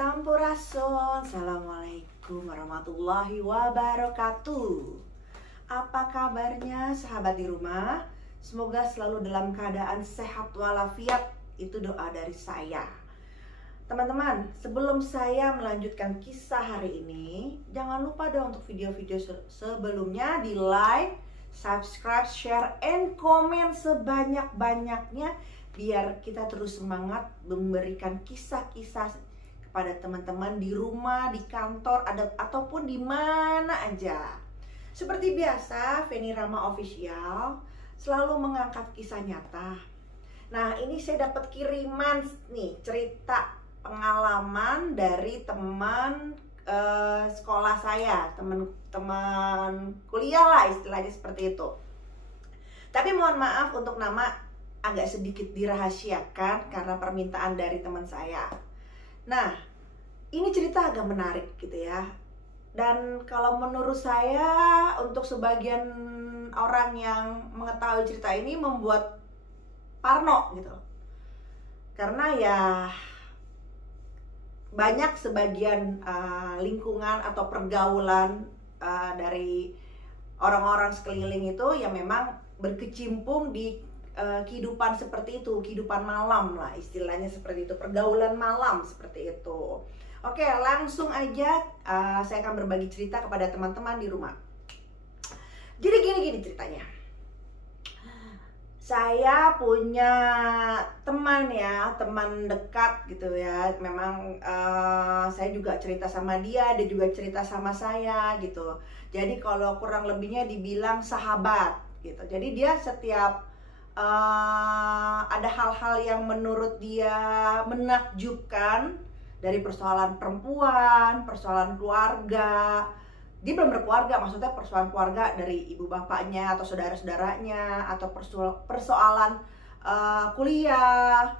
Sampurasun, Assalamualaikum warahmatullahi wabarakatuh. Apa kabarnya sahabat di rumah? Semoga selalu dalam keadaan sehat walafiat. Itu doa dari saya. Teman-teman, sebelum saya melanjutkan kisah hari ini, jangan lupa dong untuk video-video sebelumnya di like, subscribe, share, and comment sebanyak-banyaknya, biar kita terus semangat memberikan kisah-kisah kepada teman-teman di rumah, di kantor, ataupun di mana aja. Seperti biasa, Feni Rama Official selalu mengangkat kisah nyata. Nah, ini saya dapat kiriman nih, cerita pengalaman dari teman sekolah saya, teman kuliah lah istilahnya seperti itu. Tapi mohon maaf untuk nama agak sedikit dirahasiakan karena permintaan dari teman saya. Nah, ini cerita agak menarik gitu ya. Dan kalau menurut saya, untuk sebagian orang yang mengetahui cerita ini membuat parno gitu. Karena ya banyak sebagian lingkungan atau pergaulan dari orang-orang sekeliling itu yang memang berkecimpung di kehidupan seperti itu, kehidupan malam lah istilahnya seperti itu, pergaulan malam seperti itu. Oke, langsung aja saya akan berbagi cerita kepada teman-teman di rumah. Jadi gini ceritanya. Saya punya teman ya, teman dekat gitu ya. Memang saya juga cerita sama dia juga cerita sama saya gitu. Jadi kalau kurang lebihnya dibilang sahabat gitu. Jadi dia setiap ada hal-hal yang menurut dia menakjubkan dari persoalan perempuan, persoalan keluarga. Dia belum berkeluarga, maksudnya persoalan keluarga dari ibu bapaknya atau saudara-saudaranya, atau persoalan kuliah,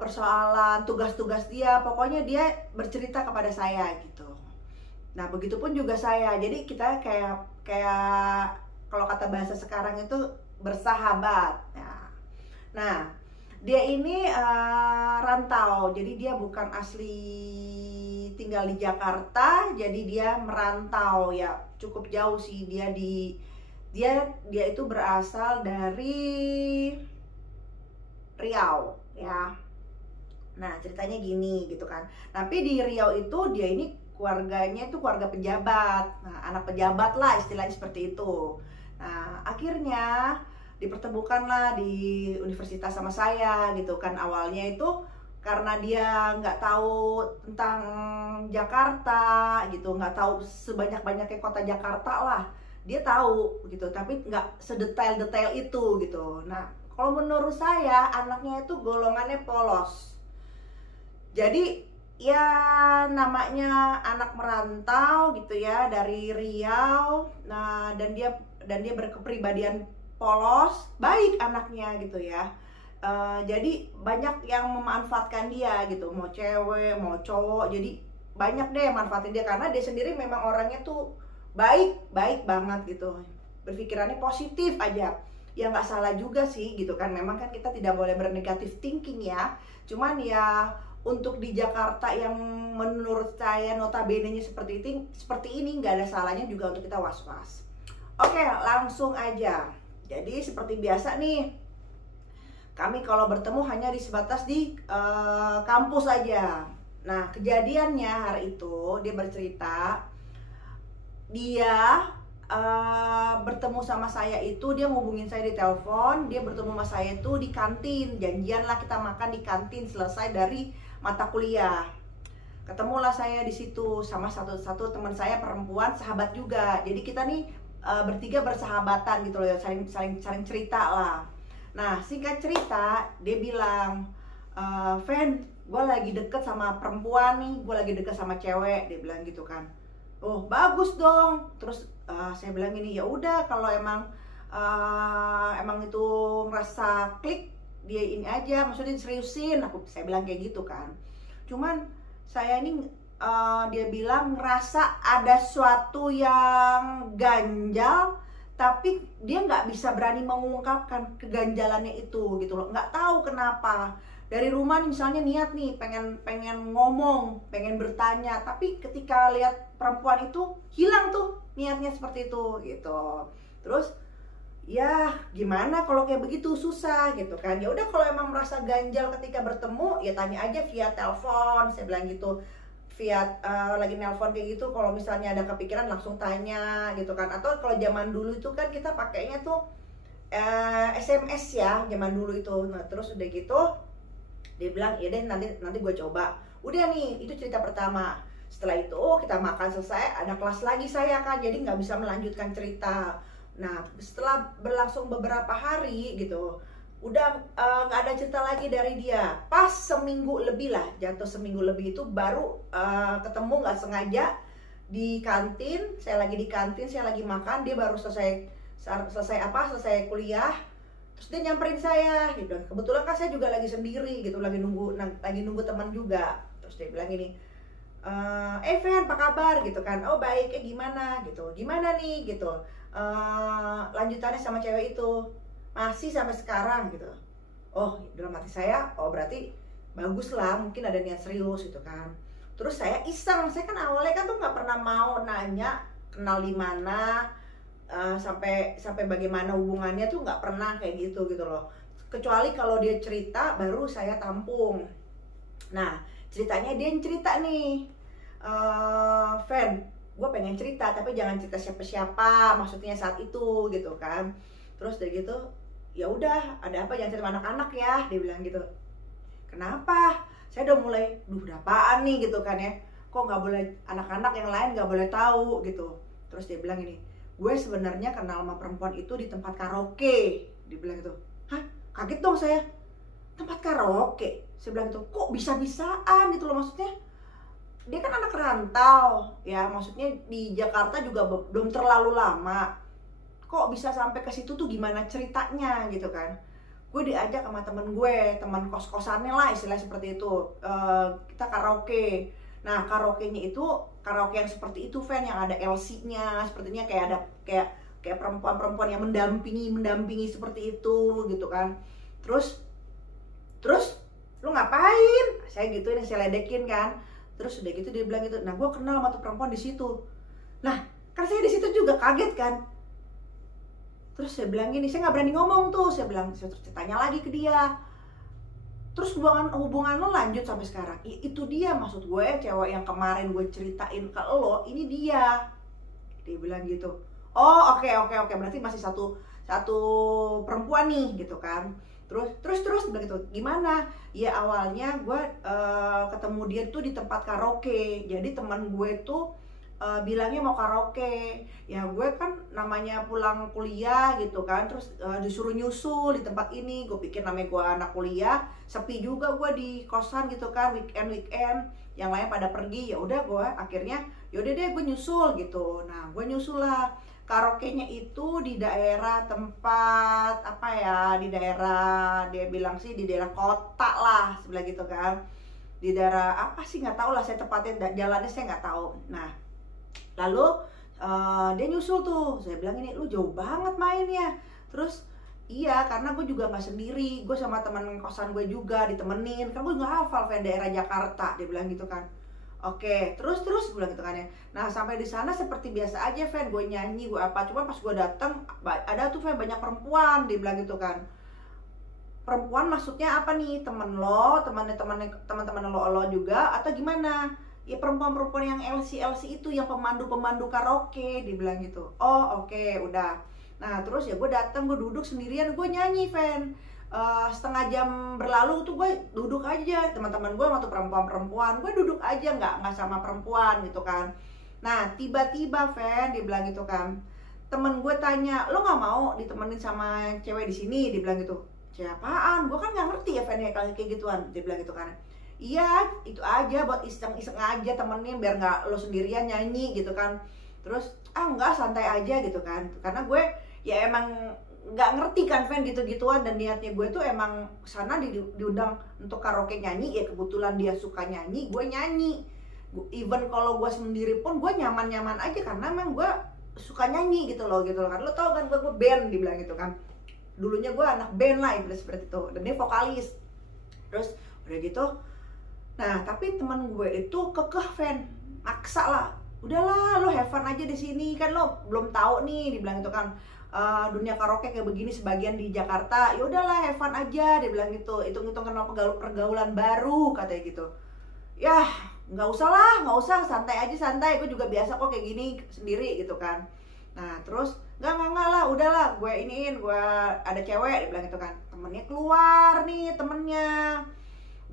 persoalan tugas-tugas dia. Pokoknya dia bercerita kepada saya gitu. Nah, begitupun juga saya. Jadi kita kayak kalau kata bahasa sekarang itu bersahabat. Nah, dia ini rantau, jadi dia bukan asli tinggal di Jakarta, jadi dia merantau ya, cukup jauh sih. Dia itu berasal dari Riau ya. Nah, ceritanya gini gitu kan. Tapi di Riau itu dia ini keluarganya itu keluarga pejabat. Nah, anak pejabat lah istilahnya seperti itu. Nah, akhirnya dipertemukanlah di universitas sama saya gitu kan. Awalnya itu karena dia nggak tahu tentang Jakarta gitu, nggak tahu sebanyak-banyaknya kota Jakarta lah. Dia tahu gitu, tapi nggak sedetail-detail itu gitu. Nah, kalau menurut saya anaknya itu golongannya polos. Jadi ya namanya anak merantau gitu ya dari Riau. Nah, dan dia berkepribadian polos, baik anaknya gitu ya. Jadi banyak yang memanfaatkan dia gitu, mau cewek mau cowok, jadi banyak deh yang manfaatin dia karena dia sendiri memang orangnya tuh baik banget gitu, berpikirannya positif aja. Ya nggak salah juga sih gitu kan, memang kan kita tidak boleh bernegatif thinking ya. Cuman ya untuk di Jakarta yang menurut saya notabene-nya seperti ini nggak ada salahnya juga untuk kita was-was. Oke, langsung aja. Jadi seperti biasa nih, kami kalau bertemu hanya sebatas di kampus aja. Nah, kejadiannya hari itu dia bercerita, dia bertemu sama saya itu, dia ngubungin saya di telepon, dia bertemu sama saya itu di kantin. Janjian lah kita makan di kantin selesai dari mata kuliah. Ketemulah saya di situ sama satu teman saya perempuan, sahabat juga. Jadi kita nih bertiga bersahabatan gitu loh, saling cerita lah. Nah, singkat cerita, dia bilang, Fen, gue lagi deket sama perempuan nih, gue lagi deket sama cewek, dia bilang gitu kan. Oh, bagus dong. Terus saya bilang gini, ya udah kalau emang itu ngerasa klik, dia ini aja, maksudnya seriusin. Saya bilang kayak gitu kan. Cuman saya ini dia bilang ngerasa ada sesuatu yang ganjal, tapi dia nggak bisa berani mengungkapkan keganjalannya itu gitu loh, nggak tahu kenapa. Dari rumah misalnya niat nih pengen ngomong, pengen bertanya, tapi ketika lihat perempuan itu hilang tuh niatnya seperti itu gitu. Terus ya gimana kalau kayak begitu, susah gitu kan. Ya udah, kalau emang merasa ganjal ketika bertemu ya tanya aja via telepon, saya bilang gitu. Via lagi nelpon kayak gitu, kalau misalnya ada kepikiran langsung tanya gitu kan. Atau kalau zaman dulu itu kan kita pakainya tuh SMS ya, zaman dulu itu. Nah terus udah gitu dia bilang ya deh, nanti gue coba. Udah nih, itu cerita pertama. Setelah itu kita makan selesai, ada kelas lagi saya kan, jadi nggak bisa melanjutkan cerita. Nah setelah berlangsung beberapa hari gitu, udah nggak ada cerita lagi dari dia. Pas seminggu lebih lah, jatuh seminggu lebih itu baru ketemu nggak sengaja di kantin. Saya lagi di kantin, saya lagi makan, dia baru selesai kuliah. Terus dia nyamperin saya gitu. Kebetulan kan saya juga lagi sendiri gitu, lagi nunggu teman juga. Terus dia bilang gini, Fen, apa kabar gitu kan. Oh baik, gimana gitu, gimana nih gitu, lanjutannya sama cewek itu masih sampai sekarang gitu. Oh dalam hati saya, oh berarti bagus lah, mungkin ada niat serius gitu kan. Terus saya iseng, saya kan awalnya kan tuh nggak pernah mau nanya kenal di mana, sampai bagaimana hubungannya tuh nggak pernah kayak gitu loh. Kecuali kalau dia cerita baru saya tampung. Nah ceritanya dia yang cerita nih, Fen, gue pengen cerita tapi jangan cerita siapa-siapa, maksudnya saat itu gitu kan. Terus dari gitu, ya udah, ada apa, jangan cerita sama anak-anak ya, dia bilang gitu. Kenapa? Saya udah mulai, udah apaan nih gitu kan ya, kok nggak boleh anak-anak yang lain nggak boleh tahu gitu. Terus dia bilang ini, gue sebenarnya kenal sama perempuan itu di tempat karaoke, dia bilang gitu. Hah? Kaget dong saya, tempat karaoke? Saya bilang gitu, kok bisa-bisaan gitu loh, maksudnya dia kan anak rantau ya, maksudnya di Jakarta juga belum terlalu lama, kok bisa sampai ke situ tuh gimana ceritanya gitu kan. Gue diajak sama temen gue, teman kos-kosannya lah istilahnya seperti itu, kita karaoke. Nah karaoke-nya itu karaoke yang seperti itu, Fan, yang ada LC-nya, sepertinya kayak ada kayak perempuan-perempuan yang mendampingi seperti itu gitu kan. Terus lu ngapain? Saya gituin, saya ledekin kan. Terus udah gitu dia bilang gitu, nah gue kenal sama tuh perempuan di situ. Nah kan saya di situ juga kaget kan. Terus saya bilang gini, saya nggak berani ngomong tuh. Saya bilang, saya tanya lagi ke dia. Terus hubungan lo lanjut sampai sekarang? Itu dia maksud gue, cewek yang kemarin gue ceritain ke lo, ini dia. Dia bilang gitu. Oh oke, berarti masih satu perempuan nih gitu kan. Terus bilang gitu, gimana? Ya awalnya gue ketemu dia tuh di tempat karaoke. Jadi teman gue tuh bilangnya mau karaoke. Ya gue kan namanya pulang kuliah gitu kan, terus disuruh nyusul di tempat ini. Gue pikir namanya gue anak kuliah, sepi juga gue di kosan gitu kan, weekend yang lain pada pergi. Ya udah gue akhirnya yaudah deh gue nyusul gitu. Nah gue nyusul lah. Karaoke-nya itu di daerah tempat apa ya, di daerah, dia bilang sih di daerah kota lah sebelah gitu kan, di daerah apa sih nggak tahu lah saya tepatnya, jalannya saya nggak tahu. Nah lalu dia nyusul tuh. Saya bilang ini, lu jauh banget mainnya. Terus iya, karena gue juga nggak sendiri, gue sama teman kosan gue juga ditemenin, kan gue nggak hafal daerah Jakarta, dia bilang gitu kan. Oke, terus gue bilang gitu kan ya. Nah sampai di sana seperti biasa aja, Fan, gue nyanyi, gue apa. Cuman pas gue datang ada tuh Fan banyak perempuan, dia bilang gitu kan. Perempuan maksudnya apa nih? Temen lo, teman-teman lo juga atau gimana? Ya perempuan-perempuan yang LC itu, yang pemandu karaoke, dia bilang gitu. Oh oke, udah. Nah terus ya gue datang, gue duduk sendirian, gue nyanyi, Fan. Setengah jam berlalu tuh gue duduk aja, teman-teman gue waktu perempuan, gue duduk aja nggak sama perempuan gitu kan. Nah tiba-tiba Fan, dia bilang gitu kan, temen gue tanya, lo nggak mau ditemenin sama cewek di sini, dia bilang gitu. Siapaan? Gue kan nggak ngerti ya Fan ya kalau kayak gituan, dia bilang gitu kan. Iya itu aja buat iseng-iseng aja temenin biar nggak lo sendirian nyanyi gitu kan. Terus enggak, santai aja gitu kan, karena gue ya emang nggak ngerti kan Fan gitu-gituan, dan niatnya gue tuh emang sana diundang untuk karaoke nyanyi, ya kebetulan dia suka nyanyi, gue nyanyi. Even kalau gue sendiri pun gue nyaman-nyaman aja, karena emang gue suka nyanyi gitu loh kan. Lo tau kan gue band, dibilang gitu kan. Dulunya gue anak band lah seperti itu, dan dia vokalis. Terus udah gitu, nah tapi teman gue itu kekeh Fan, maksa lah, udahlah lo have fun aja di sini, kan lo belum tahu nih, dibilang gitu kan. Dunia karaoke kayak begini sebagian di Jakarta, ya udahlah have fun aja, dia bilang gitu. Hitung-hitung kenal pergaulan baru, katanya gitu. Ya nggak usah, santai aja, santai, gue juga biasa kok kayak gini sendiri gitu kan. Nah terus nggak lah, udahlah gue gue ada cewek, dia bilang gitu kan. Temennya keluar nih, temennya.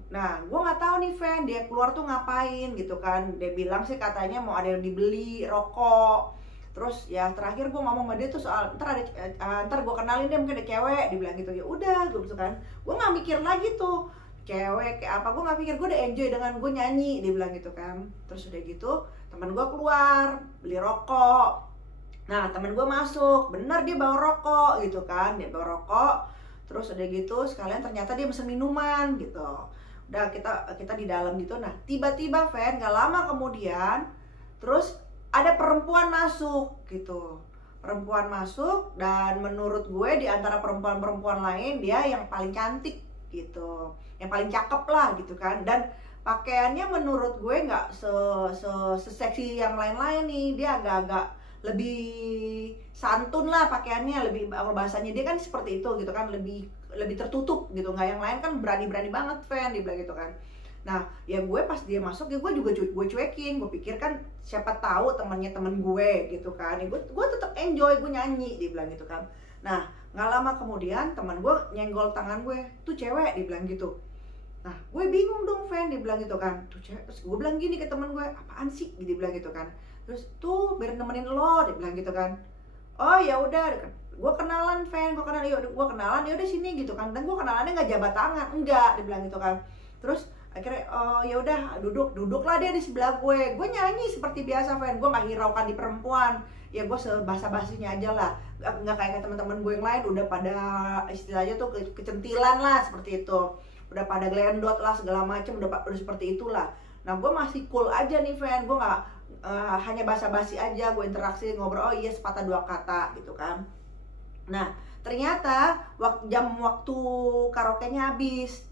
Nah gue nggak tahu nih Fan, dia keluar tuh ngapain gitu kan. Dia bilang sih katanya mau ada yang dibeli rokok. Terus ya terakhir gue ngomong sama dia tuh soal ntar gue kenalin dia, mungkin ada cewek, dibilang gitu. Ya udah gue gitu kan, gue nggak mikir lagi tuh cewek kayak apa, gue nggak pikir, gue udah enjoy dengan gue nyanyi, dia bilang gitu kan. Terus udah gitu teman gue keluar beli rokok. Nah teman gue masuk, bener dia bawa rokok gitu kan, dia bawa rokok. Terus udah gitu sekalian ternyata dia pesen minuman gitu. Udah kita di dalam gitu. Nah tiba-tiba Fan, nggak lama kemudian terus ada perempuan masuk gitu. Perempuan masuk, dan menurut gue di antara perempuan-perempuan lain dia yang paling cantik gitu, yang paling cakep lah gitu kan. Dan pakaiannya menurut gue nggak seseksi yang lain-lain nih, dia agak-agak lebih santun lah pakaiannya, lebih, bahasanya dia kan seperti itu gitu kan, lebih tertutup gitu. Nggak yang lain kan berani-berani banget Fan, dia bilang gitu kan. Nah ya gue pas dia masuk ya gue cuekin, gue pikir kan siapa tahu temen gue gitu kan. Ya gue tetap enjoy, gue nyanyi, dia bilang gitu kan. Nah nggak lama kemudian teman gue nyenggol tangan gue, tuh cewek, dia bilang gitu. Nah gue bingung dong Fan, dia bilang gitu kan, tuh cewek. Terus gue bilang gini ke teman gue, apaan sih, dia bilang gitu kan. Terus tuh biar nemenin lo, dia bilang gitu kan. Oh ya udah, gue kenalan Fan, gue kenalan, ya udah sini gitu kan. Dan gue kenalannya nggak jabat tangan, enggak, dia bilang gitu kan. Terus akhirnya oh ya udah duduklah dia di sebelah gue nyanyi seperti biasa Fan. Gue nggak hiraukan di perempuan, ya gue sebasa-basinya aja lah, nggak kayak teman-teman gue yang lain udah pada istilahnya tuh kecentilan lah seperti itu, udah pada glendot lah segala macem, udah seperti itulah. Nah gue masih cool aja nih Fan, gue nggak hanya basa-basi aja, gue interaksi ngobrol, oh iya sepatah dua kata gitu kan. Nah ternyata waktu karaoke-nya habis,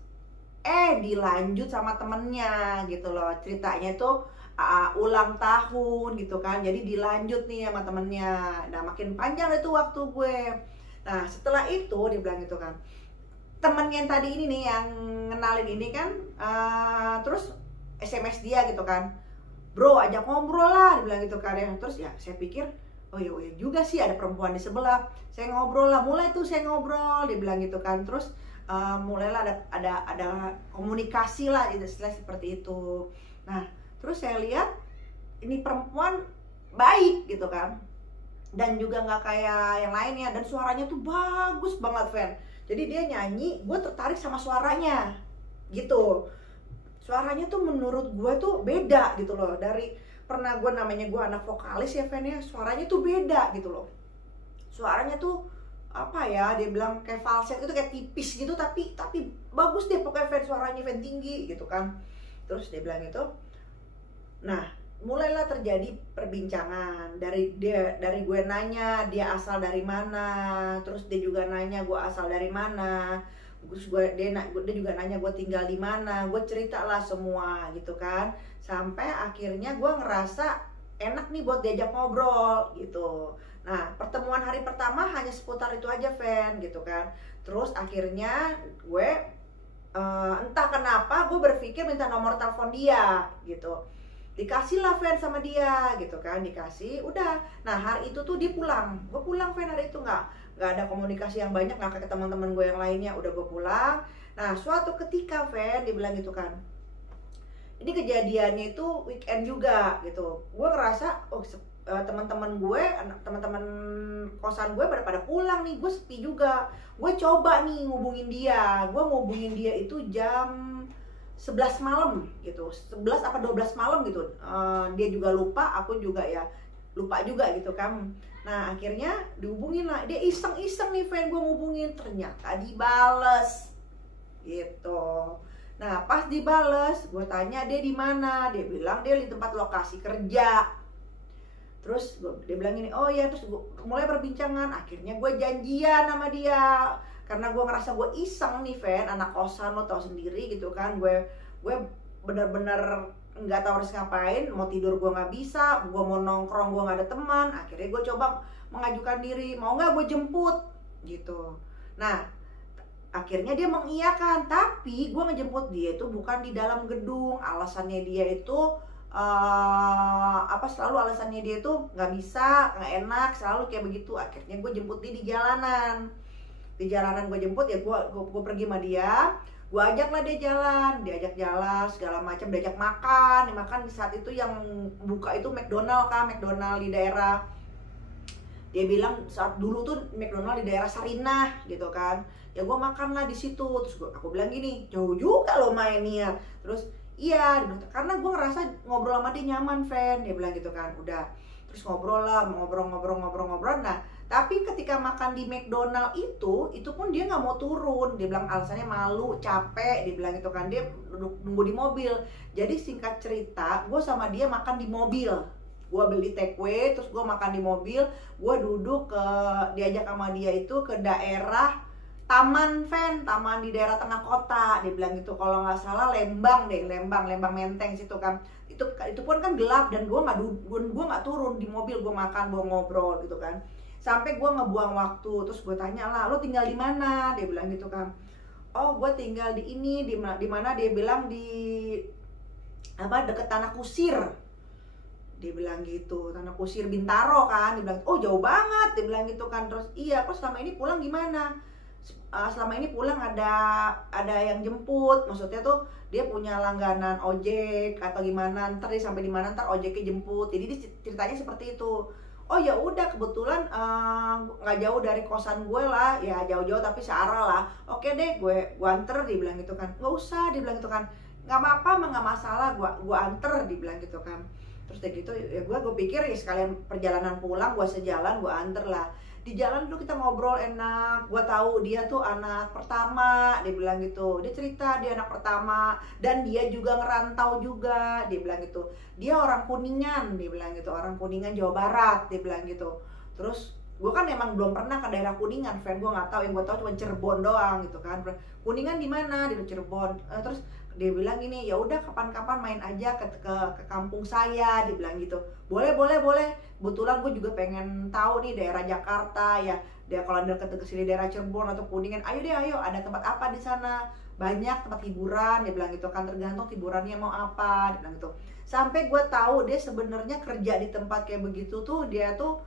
dilanjut sama temennya gitu loh. Ceritanya tuh ulang tahun gitu kan, jadi dilanjut nih sama temennya. Nah makin panjang itu waktu gue. Nah setelah itu dia bilang gitu kan, temen yang tadi ini nih yang ngenalin ini kan, terus SMS dia gitu kan, bro ajak ngobrol lah, dia bilang gitu kan. Terus ya saya pikir oh ya juga sih ada perempuan di sebelah, saya ngobrol lah, mulai tuh saya ngobrol, dia bilang gitu kan. Terus mulailah ada komunikasi lah, istilah seperti itu. Nah terus saya lihat ini perempuan baik gitu kan, dan juga nggak kayak yang lainnya, dan suaranya tuh bagus banget Fan. Jadi dia nyanyi, gue tertarik sama suaranya gitu. Suaranya tuh menurut gue tuh beda gitu loh, dari pernah gue, namanya gue anak vokalis ya Fan ya, suaranya tuh beda gitu loh. Suaranya tuh apa ya, dia bilang kayak falset itu, kayak tipis gitu, tapi bagus deh pokoknya Fan, suaranya Fan tinggi gitu kan. Terus dia bilang gitu. Nah mulailah terjadi perbincangan, dari gue nanya dia asal dari mana, terus dia juga nanya gue asal dari mana. Terus dia juga nanya gue tinggal di mana, gue cerita lah semua gitu kan. Sampai akhirnya gue ngerasa enak nih buat diajak ngobrol gitu. Nah pertemuan hari pertama hanya seputar itu aja Fan gitu kan. Terus akhirnya gue entah kenapa gue berpikir minta nomor telepon dia gitu. Dikasih lah Fan sama dia gitu kan, dikasih, udah. Nah hari itu tuh dia pulang, gue pulang Fan hari itu, nggak ada komunikasi yang banyak, nggak kayak teman-teman gue yang lainnya, udah gue pulang. Nah suatu ketika Fan, dia bilang gitu kan, ini kejadiannya itu weekend juga gitu. Gue ngerasa oh teman-teman gue, teman-teman kosan gue pada pulang nih, gue sepi juga. Gue coba nih ngubungin dia, itu jam 11 malam gitu, 11 apa 12 malam gitu. Dia juga lupa, aku juga ya lupa juga gitu kan. Nah akhirnya dihubungin lah, dia iseng-iseng nih Fan, gue ngubungin, ternyata dibales gitu. Nah pas dibales, gue tanya dia di mana, dia bilang dia di tempat lokasi kerja. Terus dia bilang gini, oh ya, terus mulai perbincangan. Akhirnya gue janjian sama dia, karena gue ngerasa gue iseng nih, Fen, anak kosan lo tau sendiri gitu kan. Gue bener-bener nggak tahu harus ngapain, mau tidur gue nggak bisa, gue mau nongkrong gue nggak ada teman. Akhirnya gue coba mengajukan diri, mau nggak gue jemput gitu. Nah akhirnya dia mengiyakan, tapi gue ngejemput dia itu bukan di dalam gedung. Alasannya dia itu selalu alasannya dia tuh nggak bisa, nggak enak, selalu kayak begitu. Akhirnya gue jemput dia di jalanan. Di jalanan gue jemput ya, gue pergi sama dia, gue ajak lah dia jalan, diajak jalan segala macam, diajak makan. Makan di saat itu yang buka itu McDonald kan, McDonald di daerah, dia bilang saat dulu tuh McDonald di daerah Sarinah gitu kan. Ya gue makan lah di situ. Terus aku bilang gini, jauh juga lo mainnya. Terus iya, karena gue ngerasa ngobrol sama dia nyaman, Fen, dia bilang gitu kan. Udah, terus ngobrol lah, ngobrol. Nah, tapi ketika makan di McDonald itu pun dia nggak mau turun. Dia bilang alasannya malu, capek, dia bilang gitu kan. Dia nunggu di mobil. Jadi singkat cerita, gue sama dia makan di mobil. Gue beli take away, terus gue makan di mobil. Gue duduk diajak sama dia itu ke daerah taman, taman di daerah tengah kota. Dia bilang gitu, kalau nggak salah Lembang Menteng situ kan. Itu pun kan gelap, dan gue nggak turun di mobil, gue makan, gue ngobrol gitu kan. Sampai gue ngebuang waktu. Terus gue tanya lah, lo tinggal di mana? Dia bilang gitu kan. Oh, gue tinggal di ini, di mana? Dia bilang di deket Tanah Kusir. Dia bilang gitu, Tanah Kusir Bintaro kan. Dia bilang, oh jauh banget, dia bilang gitu kan. Terus iya, kok selama ini pulang gimana? Selama ini pulang ada yang jemput, maksudnya tuh dia punya langganan ojek atau gimana, ntar dia sampai di mana ntar ojeknya jemput. Jadi dia ceritanya seperti itu. Oh ya udah, kebetulan nggak jauh dari kosan gue lah, ya jauh-jauh tapi searah lah. Oke deh, gue anter, dia bilang gitu kan. Nggak usah, dia bilang gitu kan. Nggak apa-apa, nggak masalah, gue anter, dia bilang gitu kan. Terus kayak gitu ya, gue pikir ya sekalian perjalanan pulang, gue sejalan, gue anter lah. Di jalan dulu kita ngobrol enak. Gue tahu dia tuh anak pertama, dia bilang gitu. Dia cerita dia anak pertama, dan dia juga ngerantau juga, dia bilang gitu. Dia orang Kuningan, dia bilang gitu. Orang Kuningan Jawa Barat, dia bilang gitu. Terus gue kan emang belum pernah ke daerah Kuningan, gue nggak tahu. Yang gue tahu cuma Cirebon doang gitu kan. Kuningan di mana? Di Cirebon. Terus dia bilang gini, ya udah kapan-kapan main aja ke kampung saya, dia bilang gitu. Boleh. Kebetulan gue juga pengen tahu nih daerah Jakarta ya. Dia kalau deket sini daerah Cirebon atau Kuningan, ayo ada tempat apa di sana? Banyak tempat hiburan, dia bilang gitu kan, tergantung hiburannya mau apa, dia bilang gitu. Sampai gue tahu dia sebenarnya kerja di tempat kayak begitu tuh, dia tuh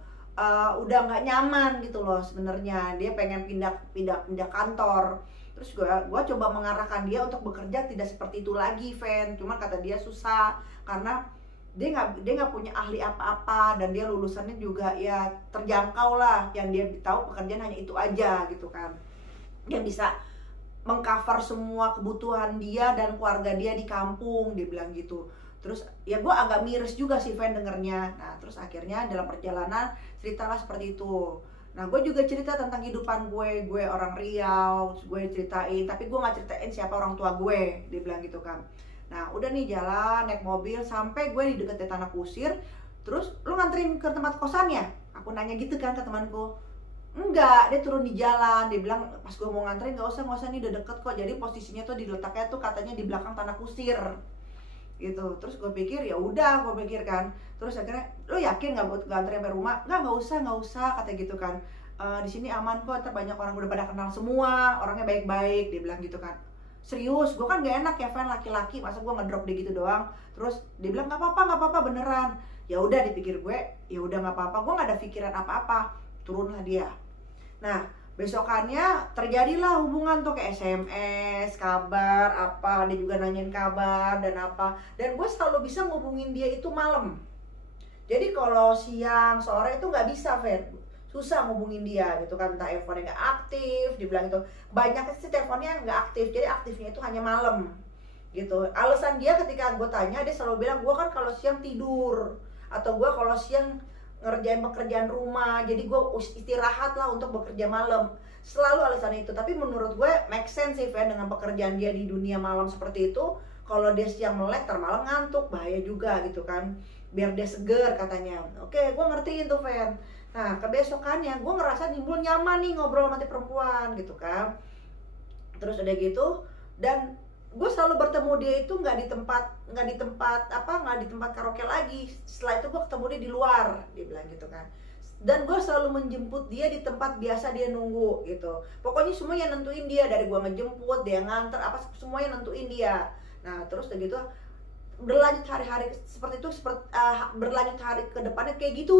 udah nggak nyaman gitu loh sebenarnya. Dia pengen pindah kantor. Terus gue coba mengarahkan dia untuk bekerja tidak seperti itu lagi, Fen. Cuma kata dia susah karena dia nggak punya ahli apa-apa, dan dia lulusannya juga ya terjangkau lah. Yang dia tahu pekerjaan hanya itu aja gitu kan. Dia bisa mengcover semua kebutuhan dia dan keluarga dia di kampung, dia bilang gitu. Terus ya gue agak miris juga sih, Fen, dengernya. Nah terus akhirnya dalam perjalanan ceritalah seperti itu. Nah gue juga cerita tentang kehidupan gue orang Riau, gue ceritain, tapi gue gak ceritain siapa orang tua gue, dia bilang gitu kan. Nah udah nih jalan, naik mobil, sampai gue di deket Tanah Kusir. Terus lu nganterin ke tempat kosannya? Aku nanya gitu kan ke temanku. Enggak, dia turun di jalan. Dia bilang pas gue mau nganterin, gak usah, ini udah deket kok. Jadi posisinya tuh diletaknya tuh katanya di belakang Tanah Kusir gitu. Terus gue pikir ya udah, gue pikir kan. Terus akhirnya, lo yakin nggak buat nganterin sampai rumah? Nggak usah, kata gitu kan. Di sini aman kok, ntar banyak orang udah pada kenal semua, orangnya baik-baik, dia bilang gitu kan. Serius, gue kan gak enak ya, Fen, laki-laki, masa gue ngedrop dia gitu doang. Terus dia bilang nggak apa-apa beneran. Ya udah, dipikir gue, ya udah nggak apa-apa, gue nggak ada pikiran apa-apa. Turunlah dia. Nah besokannya terjadilah hubungan tuh, kayak SMS, kabar, apa, dia juga nanyain kabar dan apa. Dan gue selalu bisa ngubungin dia itu malam. Jadi kalau siang, sore itu nggak bisa, Fen. Susah ngubungin dia gitu kan, entah teleponnya nggak aktif, dibilang gitu. Banyak sih teleponnya nggak aktif, jadi aktifnya itu hanya malam gitu. Alasan dia ketika gue tanya, dia selalu bilang, gue kan kalau siang tidur, atau gue kalau siang ngerjain pekerjaan rumah, jadi gue istirahat lah untuk bekerja malam. Selalu alasan itu. Tapi menurut gue make sense sih, Fen, dengan pekerjaan dia di dunia malam seperti itu. Kalau dia siang melek, ntar malam ngantuk, bahaya juga gitu kan. biar dia seger katanya. Oke, gue ngertiin tuh Fen. Nah kebesokannya gue ngerasa timbul nyaman nih ngobrol sama perempuan gitu kan. Terus udah gitu, dan gue selalu bertemu dia itu nggak di tempat karaoke lagi. Setelah itu gue ketemu dia di luar, dia bilang gitu kan. Dan gue selalu menjemput dia di tempat biasa dia nunggu gitu. Pokoknya semuanya nentuin dia, dari gue ngejemput, dia nganter, apa semuanya nentuin dia. Nah terus udah gitu berlanjut hari-hari seperti itu, berlanjut hari ke depannya kayak gitu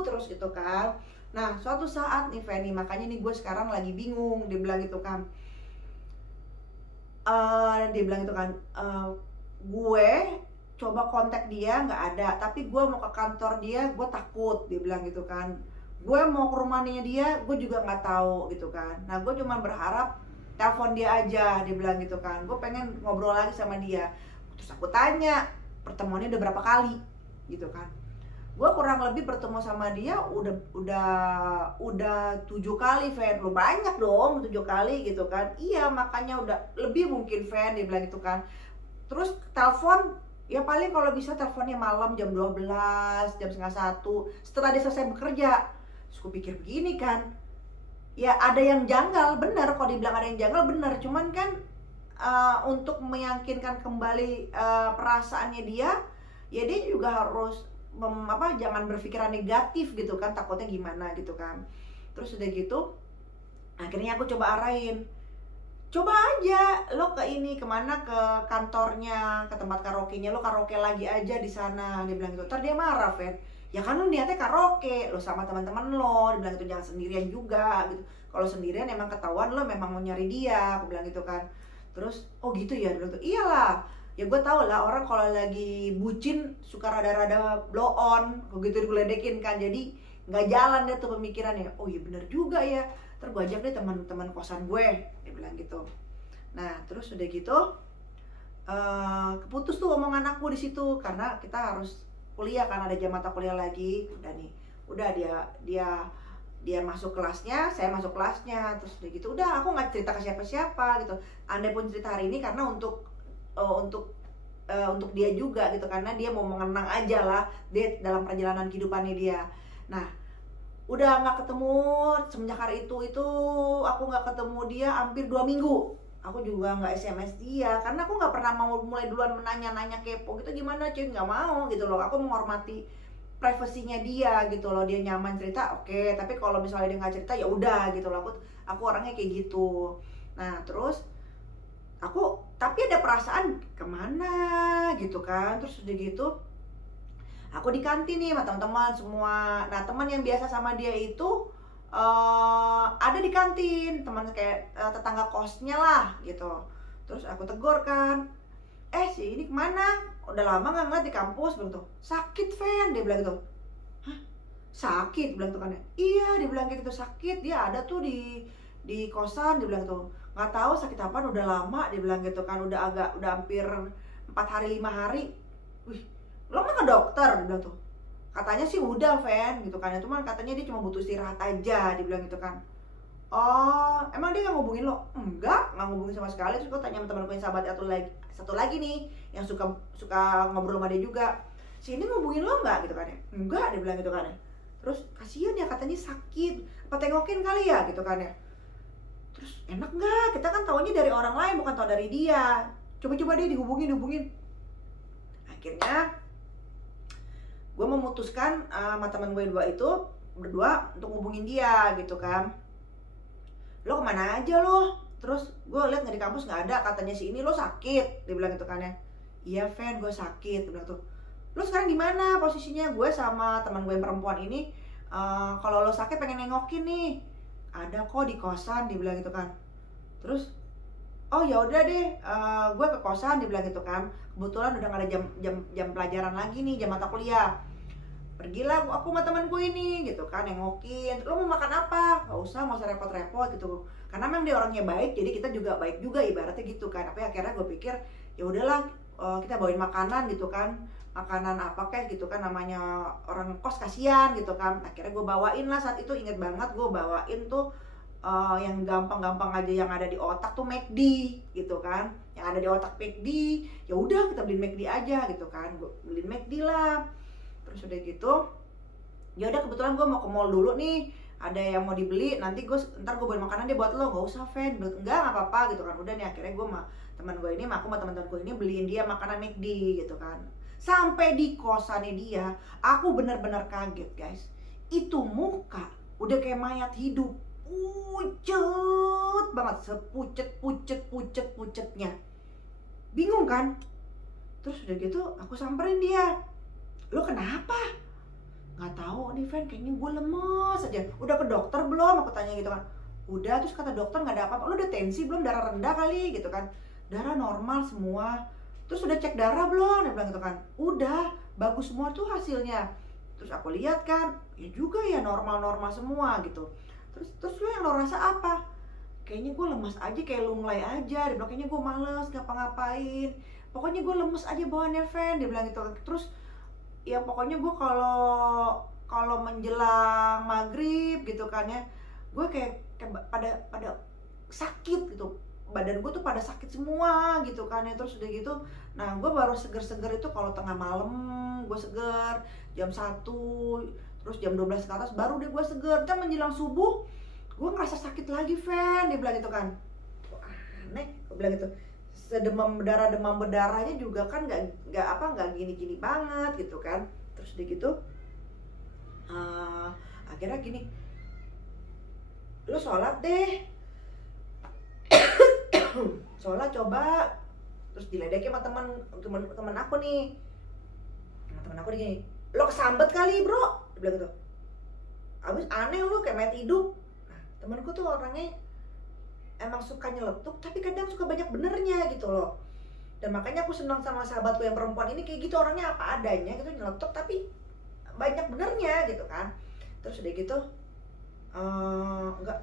terus gitu kan. Nah suatu saat nih Fanny, makanya nih gue sekarang lagi bingung. Dia bilang gitu kan, gue coba kontak dia nggak ada, tapi gue mau ke kantor dia, gue takut. Dia bilang gitu kan, gue mau ke rumahnya dia, gue juga nggak tahu gitu kan. Nah gue cuma berharap telepon dia aja, dia bilang gitu kan. Gue pengen ngobrol lagi sama dia. Terus aku tanya, pertemuannya udah berapa kali gitu kan. Gue kurang lebih bertemu sama dia udah 7 kali, Fan. Lu banyak dong 7 kali gitu kan. Iya makanya udah lebih mungkin, Fan, dia bilang gitu kan. Terus telepon ya paling kalau bisa teleponnya malam jam 12, jam setengah 1 setelah dia selesai bekerja. Terus gue pikir begini kan, ya ada yang janggal, bener. Kalau dibilang ada yang janggal bener, cuman kan untuk meyakinkan kembali perasaannya dia, ya dia juga harus jangan berpikiran negatif gitu kan, takutnya gimana gitu kan. Terus udah gitu akhirnya aku coba arahin, coba aja lo ke ini, kemana, ke kantornya, ke tempat karaoke-nya, lo karaoke lagi aja di sana. Dia bilang gitu. Ntar dia marah, Fen. Ya kan lo niatnya karaoke, lo sama teman-teman lo. Dia bilang gitu, jangan sendirian juga gitu. Kalau sendirian emang ketahuan lo memang mau nyari dia, aku bilang gitu kan. Terus oh gitu ya, dia bilang gitu. Iyalah, ya gue tau lah orang kalau lagi bucin suka rada-rada blow on, begitu digeledekin kan. Jadi nggak jalan deh tuh pemikirannya. Oh iya bener juga ya, ntar gue ajak deh teman-teman kosan gue, dia bilang gitu. Nah terus udah gitu keputus tuh omongan aku di situ, karena kita harus kuliah kan, ada jam mata kuliah lagi. Udah dia masuk kelasnya, saya masuk kelasnya. Terus udah gitu udah aku nggak cerita ke siapa-siapa gitu. Andai pun cerita hari ini karena untuk dia juga gitu, karena dia mau mengenang aja lah dia dalam perjalanan kehidupannya dia. Nah udah nggak ketemu semenjak hari itu aku nggak ketemu dia hampir 2 minggu. Aku juga nggak SMS dia karena aku nggak pernah mau mulai duluan menanya-nanya kepo gitu, gimana cuy, nggak mau gitu loh. Aku menghormati privasinya dia gitu loh. Dia nyaman cerita oke, tapi kalau misalnya dia nggak cerita ya udah gitu loh. Aku orangnya kayak gitu. Nah terus tapi ada perasaan kemana gitu kan. Terus udah gitu aku di kantin nih sama teman-teman semua. Nah teman yang biasa sama dia itu ada di kantin, teman kayak tetangga kosnya lah gitu. Terus aku tegur kan, si ini kemana? Udah lama gak ngeliat di kampus. Bilang tuh, sakit Fen, dia bilang gitu. Hah? Sakit? Bilang tuh kan, iya dia bilang kayak gitu, sakit. Dia ada tuh di kosan, dia bilang tuh. Gak tahu sakit apaan, udah lama, dia bilang gitu kan. Udah hampir 4 hari 5 hari. Wih, lo mah ke dokter, dia bilang tuh. Katanya sih udah, Fen, gitu kan. Cuman katanya dia cuma butuh istirahat aja, dia bilang gitu kan. Oh, emang dia gak ngubungin lo? Enggak ngubungin sama sekali. Terus gue tanya sama temanku yang sahabat satu lagi nih, yang suka ngobrol sama dia juga. Si ini ngubungin lo nggak gitu kan ya? Enggak, dia bilang gitu kan ya. Terus kasihan ya, katanya sakit. Apa tengokin kali ya gitu kan ya. Terus enak nggak? Kita kan taunya dari orang lain, bukan tau dari dia. Coba-coba dia dihubungin. Akhirnya gue memutuskan sama teman gue berdua untuk ngubungin dia gitu kan. Lo kemana aja lo? Terus gue liat nggak di kampus, nggak ada. Katanya si ini lo sakit, dia bilang gitu kan ya. Iya Fen, gue sakit, dia bilang tuh. Lo sekarang di mana posisinya? Gue sama teman gue yang perempuan ini kalau lo sakit pengen nengokin nih. Ada kok di kosan, dia bilang gitu kan. Terus oh ya udah deh, gue ke kosan, dia bilang gitu kan. Kebetulan udah gak ada jam pelajaran lagi nih, jam mata kuliah. Pergilah aku sama temanku ini gitu kan, nengokin. Lo mau makan apa? Gak usah repot-repot gitu. Karena memang dia orangnya baik, jadi kita juga baik juga ibaratnya gitu kan. Tapi akhirnya gue pikir ya udahlah, kita bawain makanan gitu kan. Makanan apa kayak gitu kan, namanya orang kos kasihan gitu kan. Akhirnya gue bawain lah, saat itu inget banget gue bawain tuh yang gampang-gampang aja yang ada di otak tuh McD gitu kan. Yang ada di otak McD, ya udah kita beliin McD aja gitu kan. Gue beliin McD lah. Terus udah gitu, ya udah kebetulan gue mau ke mall dulu nih, ada yang mau dibeli, nanti ntar gue bawain makanan deh buat lo. Nggak usah Fen, enggak apa-apa gitu kan. Udah nih akhirnya gue sama teman gue ini, aku sama teman-teman gue ini beliin dia makanan McD gitu kan. Sampai di kosannya dia, aku bener-bener kaget guys. Itu muka udah kayak mayat hidup, pucet banget, sepucet-pucetnya. Bingung kan? Terus udah gitu aku samperin dia, lo kenapa? Nggak tahu nih Fen, kayaknya gue lemes aja. Udah ke dokter belum? Aku tanya gitu kan. Udah, terus kata dokter nggak ada apa-apa. Lo udah tensi belum? Darah rendah kali gitu kan. Darah normal semua. Terus udah cek darah belum? Dia bilang gitu kan. Udah, bagus semua tuh hasilnya. Terus aku lihat kan, ya juga ya normal-normal semua gitu. Terus lo yang lo rasa apa? Kayaknya gue lemas aja, kayak lunglai aja. Dia bilang kayaknya gue males ngapa-ngapain. Pokoknya gue lemes aja bawaannya Fen. Dia bilang gitu. Terus ya pokoknya gue kalau menjelang maghrib gitu kan ya, gue kayak pada sakit gitu, badan gue tuh pada sakit semua gitu kan ya. Terus udah gitu, nah gue baru seger-seger itu kalau tengah malam gue seger, jam 1, terus jam 12 ke atas baru deh gue seger. Kan menjelang subuh gue ngerasa sakit lagi Fen. Dia bilang gitu kan, kok aneh, gue bilang gitu. Demam berdarahnya juga kan nggak gini banget gitu kan. Terus dia gitu akhirnya gini, lu sholat deh. Sholat coba. Terus diledekin sama teman aku nih, teman aku gini, lo kesambet kali bro, dia bilang gitu. Abis aneh lu kayak mayat hidup. Nah temanku tuh orangnya emang suka nyeletuk, tapi kadang suka banyak benernya gitu loh. Dan makanya aku senang sama sahabatku yang perempuan ini, kayak gitu orangnya apa adanya gitu, nyeletuk tapi banyak benernya gitu kan. Terus udah gitu enggak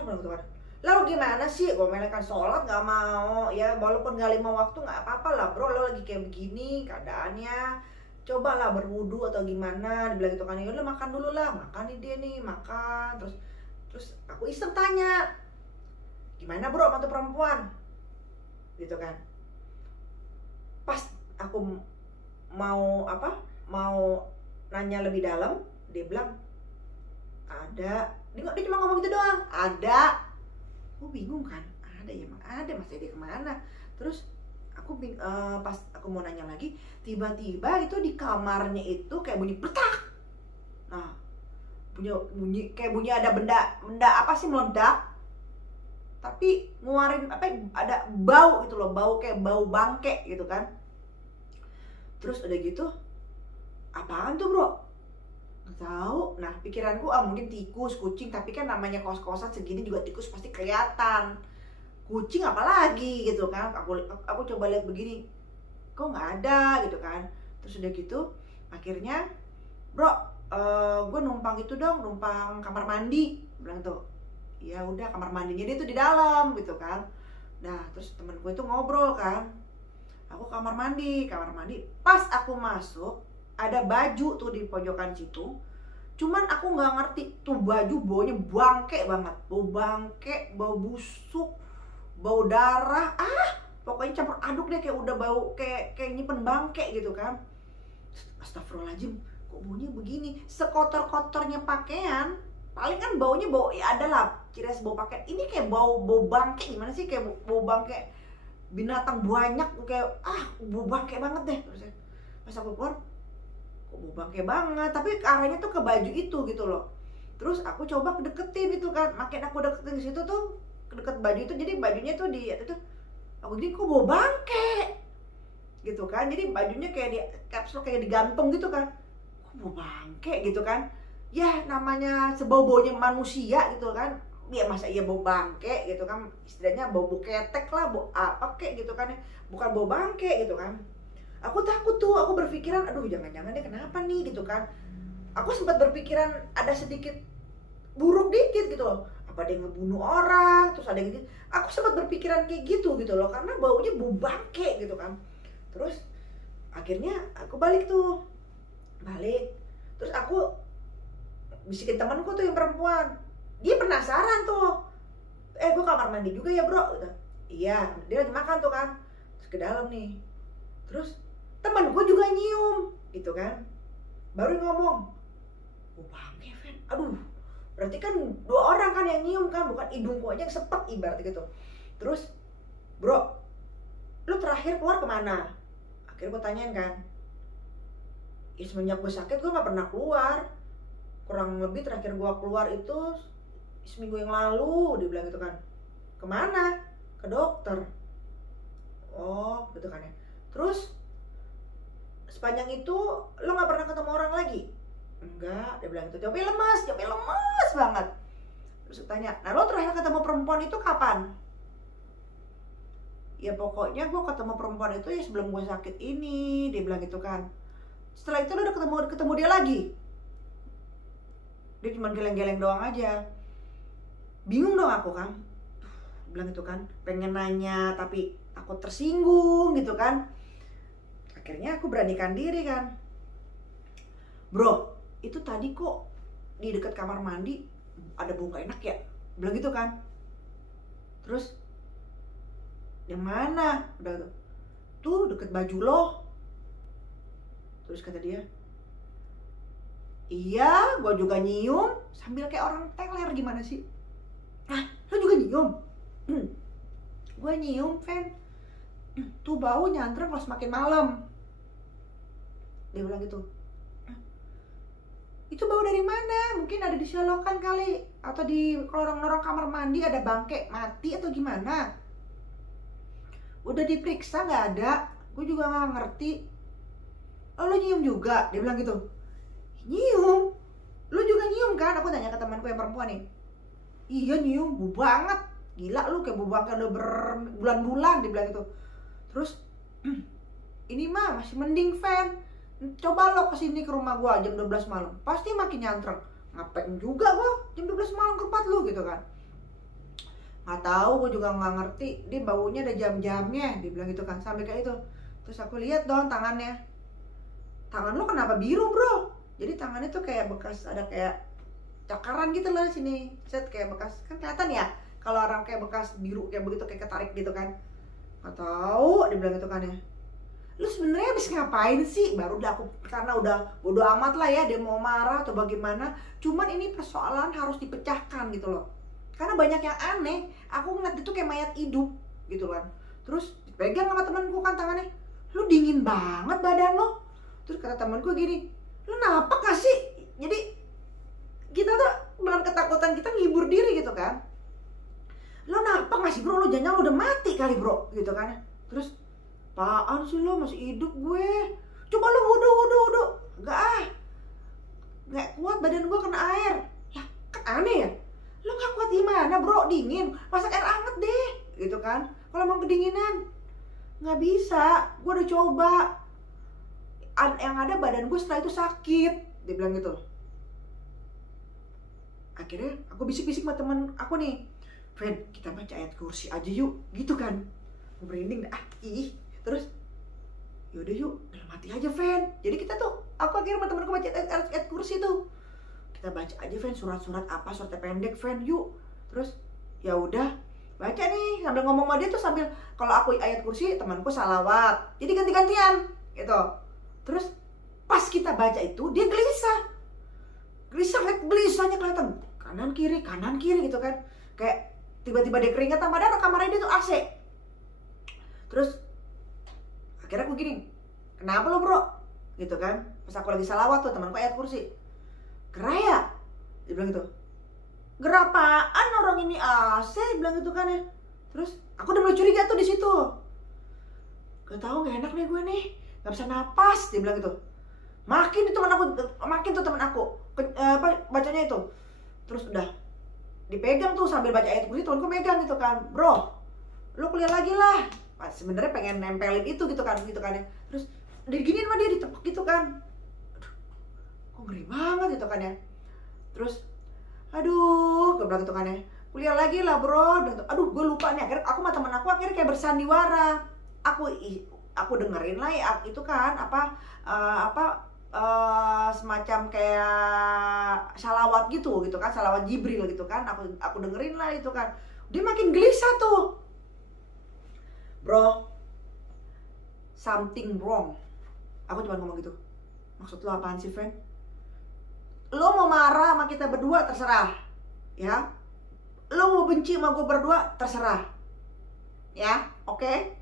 gitu kan. Lalu gimana sih, gue melekan sholat nggak mau ya, walaupun nggak 5 waktu nggak apa-apa lah bro, lo lagi kayak begini keadaannya, cobalah berwudu atau gimana. Dia bilang gitu kan, ya udah makan dulu lah. Makan nih dia nih, makan. Terus aku iseng tanya, gimana bro sama tuh perempuan gitu kan. Pas aku mau nanya lebih dalam, dia bilang ada. Dia cuma ngomong gitu doang, ada. Aku bingung kan, ada ya, emang ada, Mas Edi kemana. Terus aku pas aku mau nanya lagi, tiba-tiba itu di kamarnya itu kayak bunyi petak. Nah bunyi kayak bunyi ada benda apa sih meledak, tapi ngeluarin ada bau gitu loh, bau kayak bau bangke gitu kan. Terus udah gitu, apaan tuh bro? Nggak tahu. Nah pikiranku mungkin tikus, kucing, tapi kan namanya kos-kosan segini juga tikus pasti kelihatan. Kucing apalagi gitu kan. Aku coba lihat begini, kok nggak ada gitu kan. Terus udah gitu, akhirnya bro, gue numpang itu dong, numpang kamar mandi, bilang tuh. Ya udah, kamar mandinya dia tuh di dalam gitu kan. Nah terus temen gue itu ngobrol kan, aku kamar mandi. Pas aku masuk, ada baju tuh di pojokan situ. Cuman aku nggak ngerti tuh baju baunya bangke banget, bau bangke, bau busuk, bau darah, pokoknya campur aduk deh, kayak udah bau kayak nyimpen bangke gitu kan. Astagfirullahaladzim, kok baunya begini? Sekotor-kotornya pakaian, paling kan baunya bau, ya ada lah ciri khas bau pakaian. Ini kayak bau bangke, gimana sih, kayak bau bangke binatang banyak, kayak bau bangke banget deh. Terus pas aku keluar, kok bau bangke banget, tapi arahnya tuh ke baju itu gitu loh. Terus aku coba kedeketin itu kan, makin aku deketin ke situ tuh, kedeket baju itu, jadi bajunya tuh di itu, aku jadi kok bau bangke gitu kan. Jadi bajunya kayak di capsule, kayak digantung gitu kan, kok bau bangke gitu kan. Ya namanya sebau-baunya manusia gitu kan, ya masa iya bau bangke gitu kan, istilahnya bau ketek lah, bau apa kek gitu kan, bukan bau bangke gitu kan. Aku takut tuh, aku berpikiran, aduh jangan-jangan dia kenapa nih gitu kan. Aku sempat berpikiran ada sedikit buruk dikit gitu loh, apa dia ngebunuh orang, terus ada yang gitu. Aku sempat berpikiran kayak gitu loh, karena baunya bau bangke gitu kan. Terus akhirnya aku balik. Terus aku bisikin temanku tuh yang perempuan, dia penasaran tuh, gue kamar mandi juga ya bro gitu. Iya, dia lagi makan tuh kan. Terus ke dalam nih, terus temen gue juga nyium gitu kan. baru ngomong, oh bangke Fen, aduh berarti kan 2 orang kan yang nyium kan, bukan hidungku aja yang sepet ibarat gitu. Terus, bro, lu terakhir keluar kemana? Akhirnya gue tanyain kan, ya semenjak gue sakit gue gak pernah keluar, kurang lebih terakhir gue keluar itu seminggu yang lalu, dia bilang gitu kan. Kemana? Ke dokter. Oh gitu kan ya. Terus sepanjang itu lo gak pernah ketemu orang lagi? Enggak, dia bilang gitu. Jawabnya lemes banget. Terus tanya, nah lo terakhir ketemu perempuan itu kapan? Ya pokoknya gue ketemu perempuan itu ya sebelum gue sakit ini, dia bilang gitu kan. Setelah itu lo udah ketemu dia lagi? Dia cuma geleng-geleng doang aja. Bingung dong aku kan, bilang gitu kan, pengen nanya tapi aku tersinggung gitu kan. Akhirnya aku beranikan diri kan, bro, itu tadi kok di dekat kamar mandi ada bau gak enak ya, bilang gitu kan. Terus yang mana? Udah tuh deket baju lo. Terus kata dia, iya gue juga nyium, sambil kayak orang teler gimana sih. Nah lo juga nyium? Gue nyium Fen, tuh bau nyantreng kalau semakin malam, dia bilang gitu. Itu bau dari mana? Mungkin ada di selokan kali, atau di lorong-lorong kamar mandi ada bangke mati atau gimana. Udah diperiksa gak ada, gue juga gak ngerti. Oh lo nyium juga? Dia bilang gitu. Nyium? Lo juga nyium kan? Aku tanya ke temanku yang perempuan nih. Iya nyium, bau banget. Gila lu, kayak bau banget udah berbulan-bulan, dia bilang gitu. Terus ini mah masih mending Fen, coba lo kesini ke rumah gua jam 12 malam, pasti makin nyantreng. Ngapain juga gua jam 12 malam ke tempat lu gitu kan. Nggak tahu, gua juga nggak ngerti, dia baunya ada jam-jamnya, dia bilang gitu kan, sampai kayak itu. Terus aku lihat dong tangannya, tangan lo kenapa biru bro? Jadi tangannya tuh kayak bekas ada kayak cakaran gitu loh sini, set kayak bekas, kan kelihatan ya kalau orang kayak bekas biru kayak begitu, kayak ketarik gitu kan. Nggak tahu, dia bilang gitu kan ya. Lu sebenarnya habis ngapain sih? Baru udah aku, karena udah bodo amat lah ya dia mau marah atau bagaimana. Cuman ini persoalan harus dipecahkan gitu loh. Karena banyak yang aneh. Aku ngeliat itu kayak mayat hidup gitu kan. Terus dipegang sama temanku kan tangannya. Lu dingin banget badan lo. Terus kata temanku gini, lu kenapa gak sih? Jadi kita tuh dengan ketakutan kita ngibur diri gitu kan. Lo kenapa gak sih bro? Lo jangan lo udah mati kali bro gitu kan. Terus apaan sih lo, masih hidup gue, coba lo wudhu. Gak kuat badan gue kena air. Lah kan aneh ya, lo gak kuat gimana bro, dingin, masak air anget deh gitu kan. Kalau emang kedinginan gak bisa, gue udah coba, yang ada badan gue setelah itu sakit, dia bilang gitu. Akhirnya aku bisik-bisik sama temen aku nih, Fen, kita baca ayat kursi aja yuk, gitu kan. Gue merinding, terus yaudah yuk, dalam hati aja Fen. Jadi kita tuh, aku akhirnya sama temenku baca ayat kursi tuh. Kita baca aja Fen, surat-surat apa, suratnya pendek Fen, yuk. Terus ya udah baca nih, sambil ngomong sama dia tuh, sambil kalau aku ayat kursi, temanku salawat. Jadi ganti-gantian gitu. Terus pas kita baca itu, dia gelisahnya kelihatan kanan kiri gitu kan. Kayak tiba-tiba dia keringetan, padahal kamarnya dia tuh AC. Terus akhirnya aku gini, kenapa lo bro? Gitu kan. Pas aku lagi salawat tuh, temanku ayat kursi. Gerah ya? Dia bilang gitu. Gerah apaan orang ini AC? Dia bilang gitu kan ya. Terus aku udah mulai curiga tuh di situ. Gak tau, gak enak nih gue nih, gak bisa napas, dia bilang gitu. Makin tuh teman aku bacanya itu. Terus udah dipegang tuh sambil baca ayat kursi, temanku megang gitu kan. Bro, lu kuliah lagi lah. Sebenarnya pengen nempelin itu gitu kan ya. Terus diginiin sama dia, ditepuk gitu kan. Aduh, kok ngeri banget gitu kan ya. Terus aduh, gue bilang gitu kan ya, kuliah lagi lah bro. Aduh, gue lupa nih. Akhirnya aku sama teman aku akhirnya kayak bersandiwara. Aku dengerin lah ya, itu kan semacam kayak salawat gitu kan, salawat Jibril gitu kan. Aku dengerin lah itu kan. Dia makin gelisah tuh. Bro, something wrong. Aku cuma ngomong gitu. Maksud lo apaan sih, Fen? Lo mau marah sama kita berdua terserah, ya. Lo mau benci sama gue berdua terserah, ya. Oke.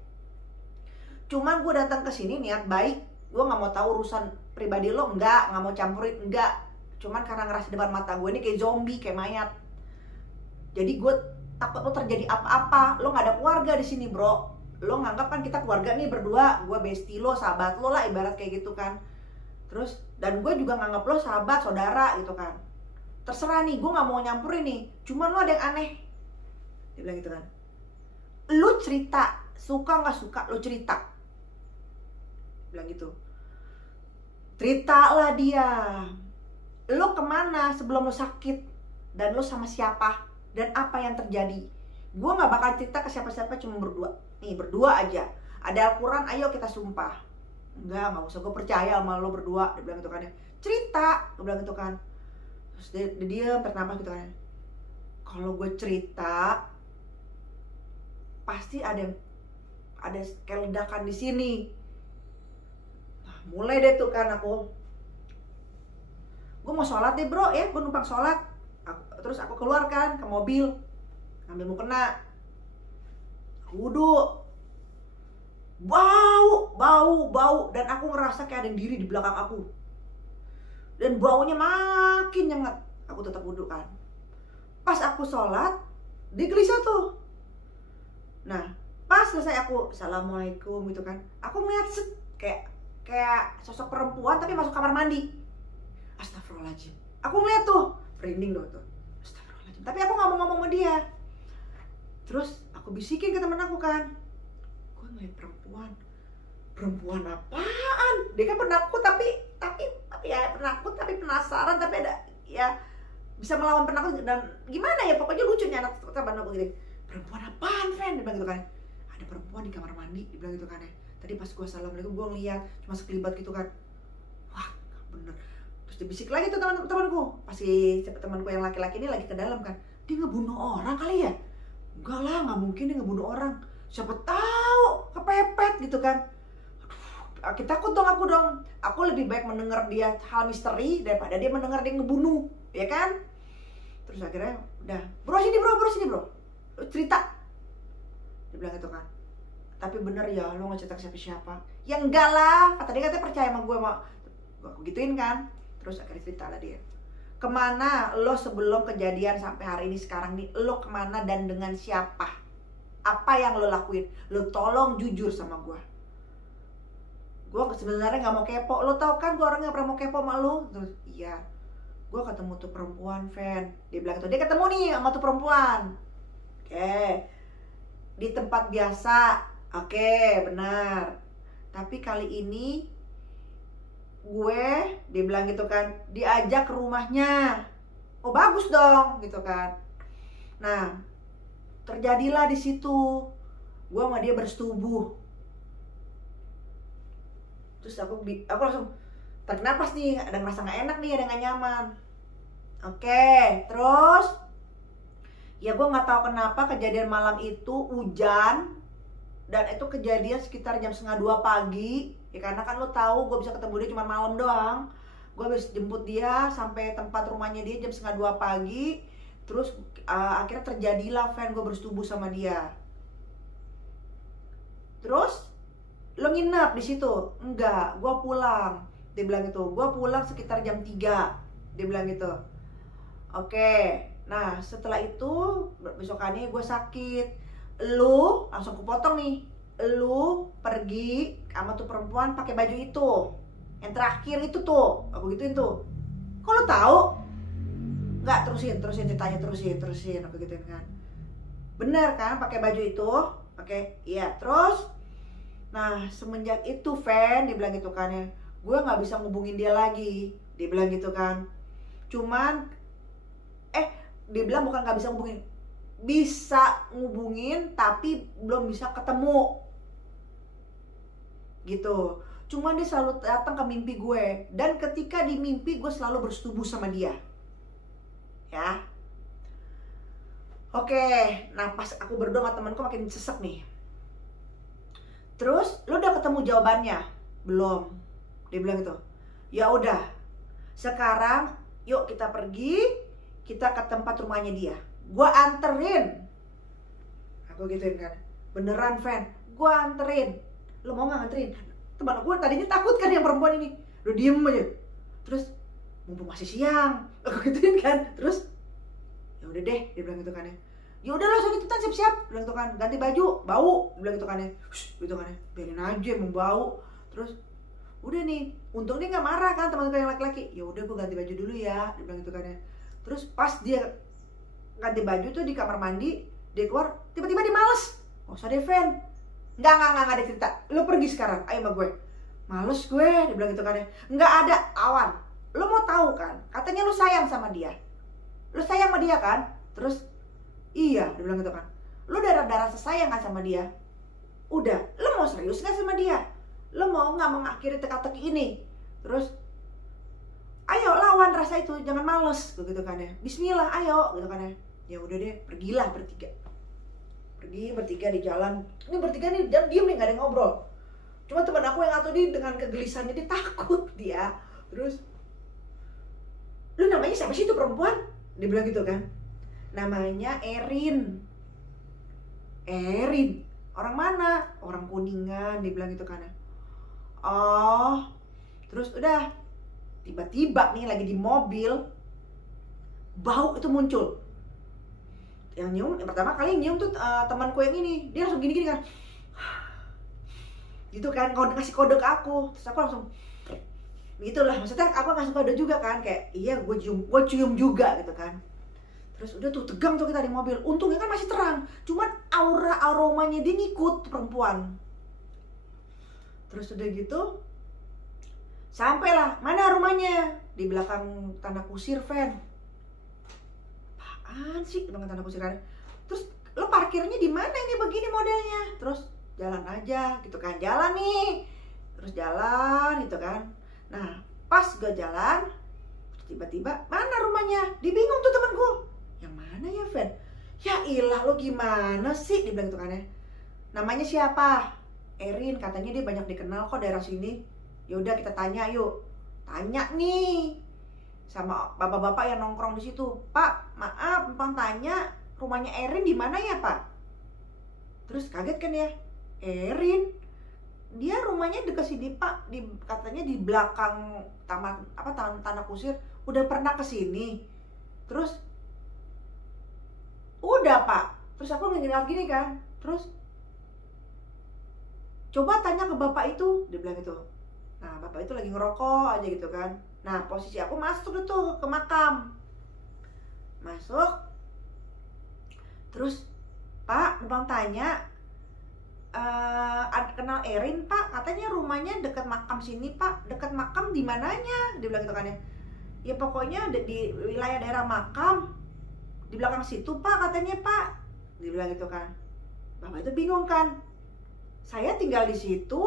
Cuman gue datang ke sini niat baik. Gue nggak mau tahu urusan pribadi lo, nggak mau campurin, enggak. Cuman karena ngerasa depan mata gue ini kayak zombie, kayak mayat. Jadi gue takut lo terjadi apa-apa. Lo nggak ada keluarga di sini, bro. Lo nganggap kan kita keluarga nih berdua. Gue bestie lo, sahabat lo lah, ibarat kayak gitu kan. Terus, dan gue juga nganggap lo sahabat, saudara gitu kan. Terserah nih, gue nggak mau nyampurin nih. Cuman lo ada yang aneh. Dia bilang gitu kan. Lo cerita, suka nggak suka, lo cerita. Bilang gitu. Ceritalah dia. Lo kemana sebelum lo sakit? Dan lo sama siapa? Dan apa yang terjadi? Gue gak bakal cerita ke siapa-siapa, cuma berdua. Nih, berdua aja. Ada Al-Quran, ayo kita sumpah. Enggak usah, gue percaya sama lo berdua. Dia bilang gitu kan. Cerita, gue bilang gitu kan. Terus dia bernafas gitu kan. Kalau gue cerita, pasti ada kayak ledakan di sini. Mulai deh tuh kan gue mau sholat deh bro ya, gue numpang sholat. Terus aku keluar kan ke mobil, ngambil mukena, wudhu, bau, dan aku ngerasa kayak ada yang diri di belakang aku, dan baunya makin nyengat. Aku tetap wudhu kan. Pas aku sholat, dia gelisah tuh. Nah, pas selesai aku assalamualaikum gitu kan, aku ngeliat kayak sosok perempuan tapi masuk kamar mandi. Astagfirullahaladzim. Aku ngeliat tuh, merinding tuh. Astagfirullahaladzim. Tapi aku gak mau ngomong sama dia. Terus aku bisikin ke temen aku kan, gue ngeliat perempuan. Perempuan apaan? Dia kan penakut tapi ya penakut tapi penasaran, tapi ada ya bisa melawan penakut. Dan gimana ya, pokoknya lucunya anak teman aku gitu. Perempuan apaan, Fen? Dia bilang gitu kan. Ada perempuan di kamar mandi, dia bilang gitu kan ya. Tadi pas gue assalamualaikum, gue ngeliat cuma sekelibat gitu kan. Wah, bener. Terus dia bisik lagi tuh temanku. Pasti temanku yang laki-laki ini lagi ke dalam kan. Dia ngebunuh orang kali ya? Enggak lah, nggak mungkin dia ngebunuh orang. Siapa tahu kepepet gitu kan. Aduh, kita takut dong aku dong. Aku lebih baik mendengar dia hal misteri daripada dia mendengar dia ngebunuh, ya kan? Terus akhirnya udah, bro sini bro, lu cerita. Dia bilang gitu kan. Tapi bener ya, lo gak cerita ke siapa-siapa. Ya enggak lah, kata dia katanya percaya sama gue. Aku gituin kan. Terus akhirnya cerita lah dia. Kemana lo sebelum kejadian sampai hari ini sekarang nih, lo kemana dan dengan siapa? Apa yang lo lakuin? Lo tolong jujur sama gue. Gue sebenarnya gak mau kepo. Lo tau kan gue orangnya gak pernah mau kepo sama lo. Terus iya, gue ketemu tuh perempuan, Fen. Dia bilang gitu, dia ketemu nih sama tuh perempuan. Oke, di tempat biasa. Oke, benar. Tapi kali ini dia bilang gitu kan, diajak ke rumahnya. Oh bagus dong, gitu kan. Nah, terjadilah di situ. Gue sama dia bersetubuh. Terus aku langsung tarik napas nih, ada ngerasa gak enak nih, ada gak nyaman. Oke, terus ya gue gak tahu kenapa kejadian malam itu hujan. Dan itu kejadian sekitar jam 1:30 pagi. Ya karena kan lo tahu gue bisa ketemu dia cuma malam doang. Gue habis jemput dia sampai tempat rumahnya dia jam 1:30 pagi. Terus akhirnya terjadilah, Fan, gue bersetubuh sama dia. Terus lo nginep di situ? Enggak, gue pulang. Dia bilang gitu, gue pulang sekitar jam 3. Dia bilang gitu. Oke, nah setelah itu besokannya gue sakit. Lu langsung kupotong nih. Lu pergi sama tuh perempuan pakai baju itu. Yang terakhir itu tuh. Aku gituin tuh. Kok lu tahu? Enggak, terusin ceritanya, terusin. Aku gituin kan. Bener kan pakai baju itu? Oke, iya. Terus nah, semenjak itu, Fan, dia bilang gitu kan ya. Gue gak bisa ngubungin dia lagi. Dia bilang gitu kan. Cuman dia bilang bukan gak bisa ngubungin, bisa ngubungin tapi belum bisa ketemu gitu. Cuman dia selalu datang ke mimpi gue, dan ketika di mimpi gue selalu bersetubuh sama dia. Ya. Oke, nah pas aku berdoa sama temanku makin sesek nih. Terus, lu udah ketemu jawabannya? Belum. Dia bilang gitu. Ya udah. Sekarang yuk kita pergi, kita ke tempat rumahnya dia. Gua anterin. Aku gituin kan, beneran Van, gua anterin. Lo mau gak nganterin? Teman gue tadinya takut kan yang perempuan ini, udah diem aja. Terus mumpung masih siang, aku gituin kan. Terus ya udah deh, dia bilang gitu kan ya. Ya udah lah, soalnya kita siap-siap, bilang gitu kan, ganti baju, bau, bilang gitu kan ya. Gitu kan ya, biarin aja emang bau. Terus udah nih, untung dia nggak marah kan teman gue yang laki-laki. Ya udah gue ganti baju dulu ya, dia bilang gitu kan ya. Terus pas dia ganti baju tuh di kamar mandi, dia keluar, tiba-tiba dia males. Gak usah deh Van, nggak ada cerita, lo pergi sekarang, ayo sama gue. Males gue, dia bilang gitu kan ya. Nggak ada awan, lo mau tahu kan, katanya lo sayang sama dia, lo sayang sama dia kan. Terus iya, dia bilang gitu kan, lo udah ada rasa sayang kan sama dia, udah, lo mau serius gak sama dia, lo mau nggak mengakhiri teka-teki ini. Terus ayo lawan rasa itu, jangan males, gitu kan ya. Bismillah, ayo, gitu kan ya. Ya udah deh, pergilah bertiga. Pergi bertiga di jalan. Ini bertiga nih dan diem nih, gak ada yang ngobrol. Cuma teman aku yang satu dia dengan kegelisahannya, dia takut dia. Terus, lu namanya siapa sih itu perempuan? Dia bilang gitu kan. Namanya Erin. Erin. Orang mana? Orang Kuningan, dia bilang gitu kan. Oh. Terus udah, tiba-tiba nih lagi di mobil, bau itu muncul. Yang nyium, yang pertama kali nyium tuh temanku yang ini, dia langsung gini-gini kan, gitu kan, ngasih kode ke aku. Terus aku langsung gitulah, maksudnya aku ngasih kode juga kan, kayak iya gue cium juga gitu kan. Terus udah tuh tegang tuh kita di mobil, untungnya kan masih terang, cuman aromanya dia ngikut perempuan. Terus udah gitu sampailah, mana rumahnya? Di belakang tanah kusir Van. Apaan sih dengan tanah kusir? Terus lo parkirnya di mana ini begini modelnya? Terus jalan aja gitu kan, jalan nih, terus jalan gitu kan. Nah pas gue jalan, tiba-tiba mana rumahnya? Dibingung tuh temanku, yang mana ya Van? Ya ilah lo gimana sih? Dibilang gitu kan ya. Namanya siapa? Erin, katanya dia banyak dikenal kok daerah sini. Ya udah kita tanya yuk. Tanya nih sama bapak-bapak yang nongkrong di situ. Pak, maaf, numpang tanya rumahnya Erin di mana ya Pak? Terus kaget kan ya, Erin, dia rumahnya dekat sini Pak, katanya di belakang taman tanah kusir. Udah pernah kesini? Terus udah Pak. Terus aku ngingat gini kan. Terus coba tanya ke bapak itu, dia bilang gitu. Nah bapak itu lagi ngerokok aja gitu kan. Nah posisi aku masuk tuh ke makam. Masuk. Terus Pak, numpang tanya, kenal Erin Pak? Katanya rumahnya dekat makam sini Pak. Dekat makam di mananya? Dia bilang gitu kan ya. Ya pokoknya di wilayah daerah makam, di belakang situ Pak katanya Pak. Dia bilang gitu kan. Bapak itu bingung kan. Saya tinggal di situ.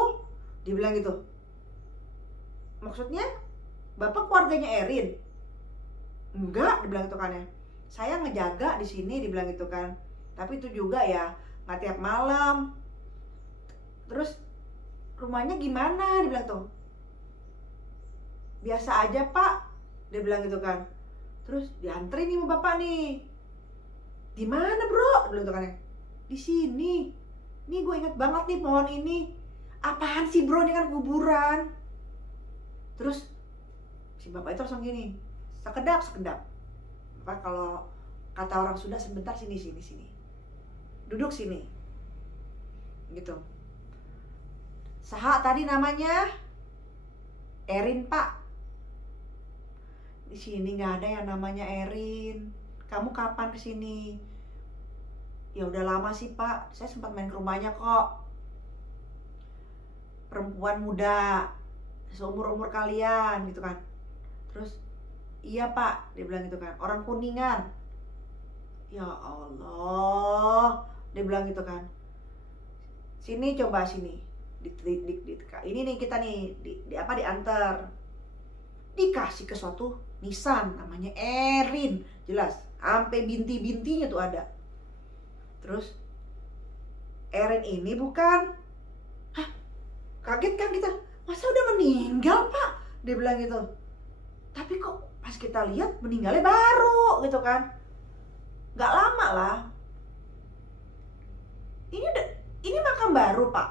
Dia bilang gitu. Maksudnya Bapak keluarganya Erin? Enggak, dibilang gitu kan ya. Saya ngejaga di sini, dibilang gitu kan. Tapi itu juga ya nggak tiap malam. Terus rumahnya gimana? Dibilang tuh. Biasa aja Pak, dia bilang gitu kan. Terus diantri nih sama bapak nih. Di mana bro? Dibilang gitu kan ya. Di sini. Nih gue inget banget nih pohon ini. Apaan sih bro, ini kan kuburan. Terus si bapak itu langsung gini, sekedap. Apa kalau kata orang Sunda, sebentar sini. Duduk sini. Gitu. Saha tadi namanya? Erin Pak. Di sini nggak ada yang namanya Erin. Kamu kapan kesini? Ya udah lama sih Pak. Saya sempat main ke rumahnya kok. Perempuan muda, seumur kalian gitu kan. Terus iya Pak, dia bilang gitu kan, orang Kuningan. Ya Allah, dia bilang gitu kan. Sini coba sini. Ini nih kita nih diantar. Dikasih ke suatu nisan namanya Erin, jelas. Sampai binti-bintinya tuh ada. Terus Erin ini bukan. Hah? Kaget kan kita. Masa udah meninggal Pak? Dia bilang gitu. Tapi kok pas Pas kita lihat meninggalnya baru gitu kan, nggak lama lah. Ini makam baru Pak?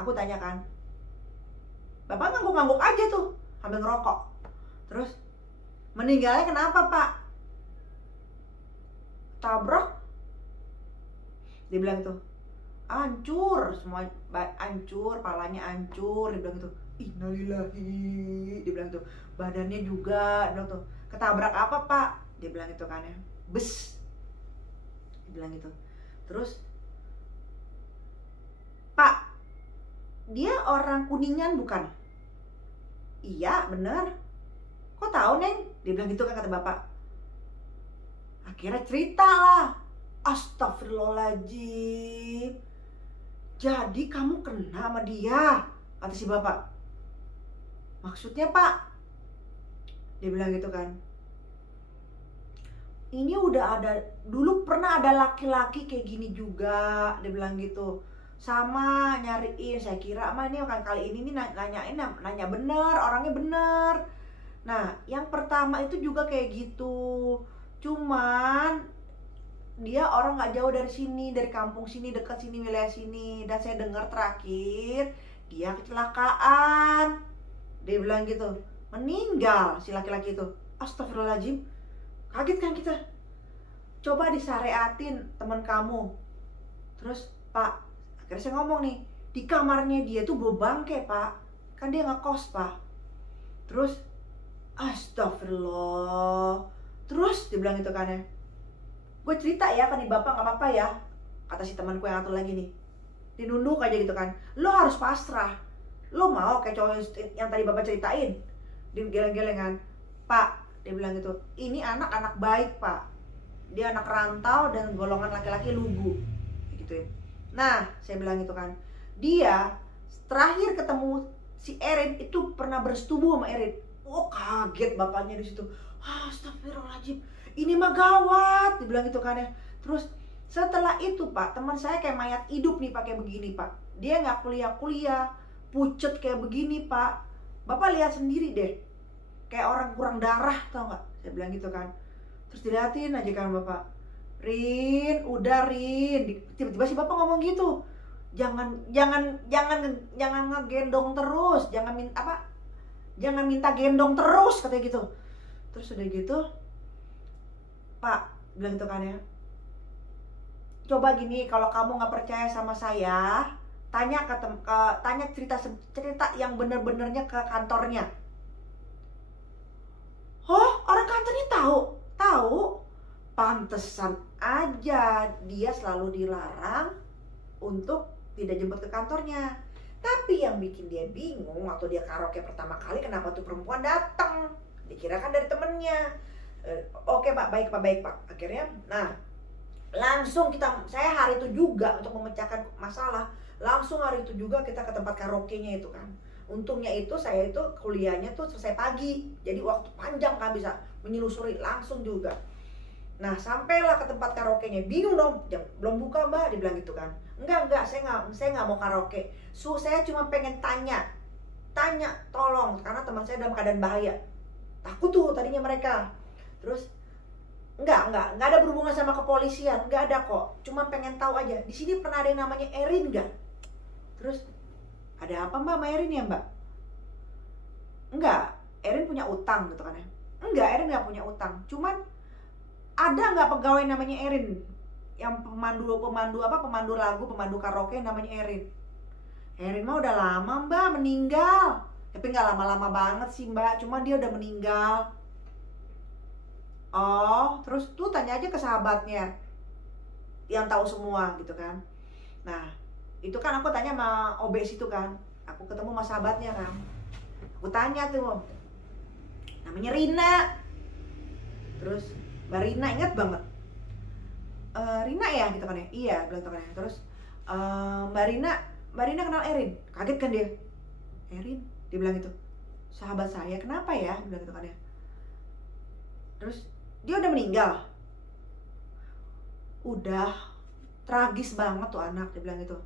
Aku tanya kan. Bapak ngangguk-ngangguk aja tuh sambil ngerokok. Terus, meninggalnya kenapa Pak? Tabrak. Dia bilang gitu, hancur semua, hancur, palanya hancur. Dia bilang gitu, innalillahi. Dia bilang tuh, badannya juga. Dia bilang tuh, ketabrak apa Pak? Dia bilang gitu kan ya, bus. Dia bilang gitu. Terus, Pak, dia orang Kuningan bukan? Iya bener. Kok tahu Neng? Dia bilang gitu kan kata bapak. Akhirnya cerita lah. Astagfirullahaladzim. Jadi kamu kena sama dia, kata si bapak. Maksudnya Pak? Dia bilang gitu kan. Ini udah ada, dulu pernah ada laki-laki kayak gini juga. Dia bilang gitu. Sama nyariin, saya kira mah ini kan kali ini nih nanya bener, orangnya bener. Nah yang pertama itu juga kayak gitu, cuman dia orang nggak jauh dari sini, dari kampung sini, dekat sini, wilayah sini. Dan saya dengar terakhir dia kecelakaan. Dia bilang gitu, meninggal si laki-laki itu. Astagfirullahaladzim, kaget kan kita. Coba disyariatin teman kamu. Terus Pak, akhirnya saya ngomong nih, di kamarnya dia tuh bawa bangke Pak, kan dia ngekos Pak. Terus astagfirullah. Terus dia bilang gitu kan ya, gue cerita ya kan di bapak, gak apa-apa ya, kata si temanku yang satu lagi nih. Dinunduk aja gitu kan, lo harus pasrah. Lo mau kayak cowok yang tadi bapak ceritain, digeleng-geleng kan. Pak, dia bilang gitu, ini anak-anak baik Pak, dia anak rantau dan golongan laki-laki lugu gitu ya. Nah, saya bilang gitu kan, dia terakhir ketemu si Erin itu pernah bersetubuh sama Erin. Oh, kaget bapaknya di situ. Astagfirullahaladzim, ini mah gawat, dibilang gitu kan ya. Terus setelah itu Pak, teman saya kayak mayat hidup nih pakai begini Pak. Dia nggak kuliah-kuliah, pucet kayak begini Pak. Bapak lihat sendiri deh, kayak orang kurang darah, tau nggak? Saya bilang gitu kan. Terus dilihatin aja kan Bapak. Rin, udah Rin. Tiba-tiba si bapak ngomong gitu. Jangan ngegendong terus, jangan minta gendong terus, katanya gitu. Terus udah gitu, Pak bilang gitu kan ya. Coba gini, kalau kamu nggak percaya sama saya, tanya tanya cerita yang bener-benernya ke kantornya. Oh, orang kantornya tahu? Tahu? Pantesan aja dia selalu dilarang untuk tidak jemput ke kantornya. Tapi yang bikin dia bingung waktu dia karaoke pertama kali, kenapa tuh perempuan datang? Dikira kan dari temennya. Oke Pak, baik Pak. Akhirnya, nah langsung saya hari itu juga untuk memecahkan masalah. Langsung hari itu juga kita ke tempat karaoke-nya itu kan. Untungnya itu saya itu kuliahnya tuh selesai pagi, jadi waktu panjang kan bisa menyelusuri langsung juga. Nah sampailah ke tempat karaoke-nya, bingung dong, belum buka Mbak, dibilang gitu kan. Enggak, saya nggak mau karaoke. Saya cuma pengen tanya tolong, karena teman saya dalam keadaan bahaya. Takut tuh tadinya mereka. Terus enggak ada berhubungan sama kepolisian, enggak ada kok. Cuma pengen tahu aja, di sini pernah ada yang namanya Erin enggak? Terus ada apa Mbak sama Erin ya Mbak? Enggak, Erin punya utang gitu kan ya. Enggak, Erin nggak punya utang. Cuman ada nggak pegawai namanya Erin? Yang pemandu lagu, pemandu karaoke namanya Erin. Erin mah udah lama Mbak meninggal. Tapi nggak lama-lama banget sih Mbak, cuma dia udah meninggal. Oh, terus tuh tanya aja ke sahabatnya yang tahu semua gitu kan. Nah, itu kan aku tanya sama OBS itu kan. Aku ketemu sama sahabatnya kan. Aku tanya tuh, namanya Rina. Terus Mbak Rina, ingat banget. Rina ya gitu kan ya. Iya, bilang gitu kan ya. Terus Mbak Rina kenal Erin. Kaget kan dia. Erin, dia bilang gitu. Sahabat saya, kenapa ya? Bilang gitu kan ya. Terus dia udah meninggal. Udah, tragis banget tuh anak, dia bilang gitu.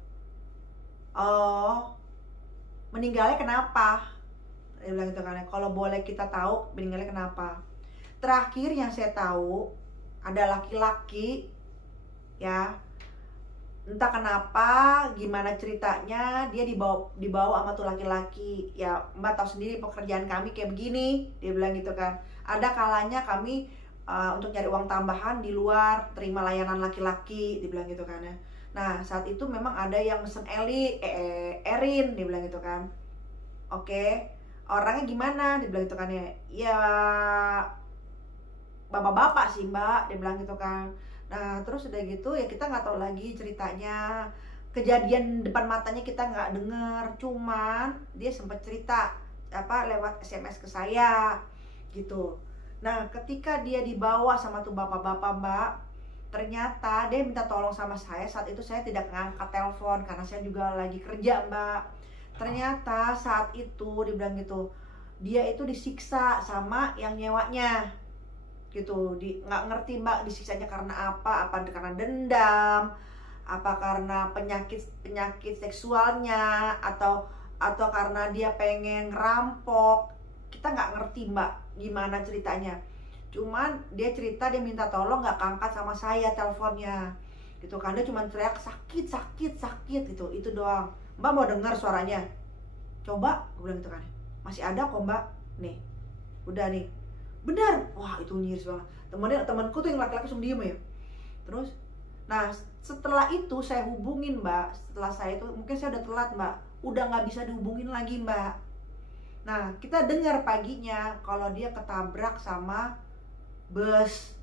Oh, meninggalnya kenapa? Dia bilang gitu kan ya. Kalau boleh kita tahu meninggalnya kenapa? Terakhir yang saya tahu ada laki-laki ya, entah kenapa, gimana ceritanya, dia dibawa sama tuh laki-laki. Ya Mbak tahu sendiri pekerjaan kami kayak begini, dia bilang gitu kan. Ada kalanya kami untuk cari uang tambahan di luar, terima layanan laki-laki, dia bilang gitu kan ya. Nah saat itu memang ada yang mesen Erin, dia bilang gitu kan. Oke, orangnya gimana, dia bilang gitu kan ya. Ya bapak-bapak sih Mbak, dia bilang gitu kan. Nah terus udah gitu ya kita nggak tahu lagi ceritanya, kejadian depan matanya kita nggak dengar, cuman dia sempat cerita lewat SMS ke saya gitu. Nah ketika dia dibawa sama tuh bapak-bapak Mbak, ternyata dia minta tolong sama saya. Saat itu saya tidak ngangkat telepon karena saya juga lagi kerja Mbak. Ternyata saat itu dibilang gitu, dia itu disiksa sama yang nyewanya gitu. Nggak ngerti Mbak disiksanya karena apa karena dendam, apa karena penyakit seksualnya, atau karena dia pengen ngerampok. Kita nggak ngerti Mbak gimana ceritanya, cuman dia cerita dia minta tolong, nggak keangkat sama saya teleponnya gitu kan. Dia cuma teriak sakit gitu, itu doang. Mbak mau dengar suaranya? Coba, gue bilang gitu kan. Masih ada kok Mbak, nih udah nih, benar. Wah itu nyiris banget. Temanku tuh yang laki-laki langsung diem ya. Terus nah setelah itu saya hubungin Mbak. Setelah saya itu mungkin saya udah telat Mbak, udah nggak bisa dihubungin lagi Mbak. Nah kita dengar paginya kalau dia ketabrak sama bus,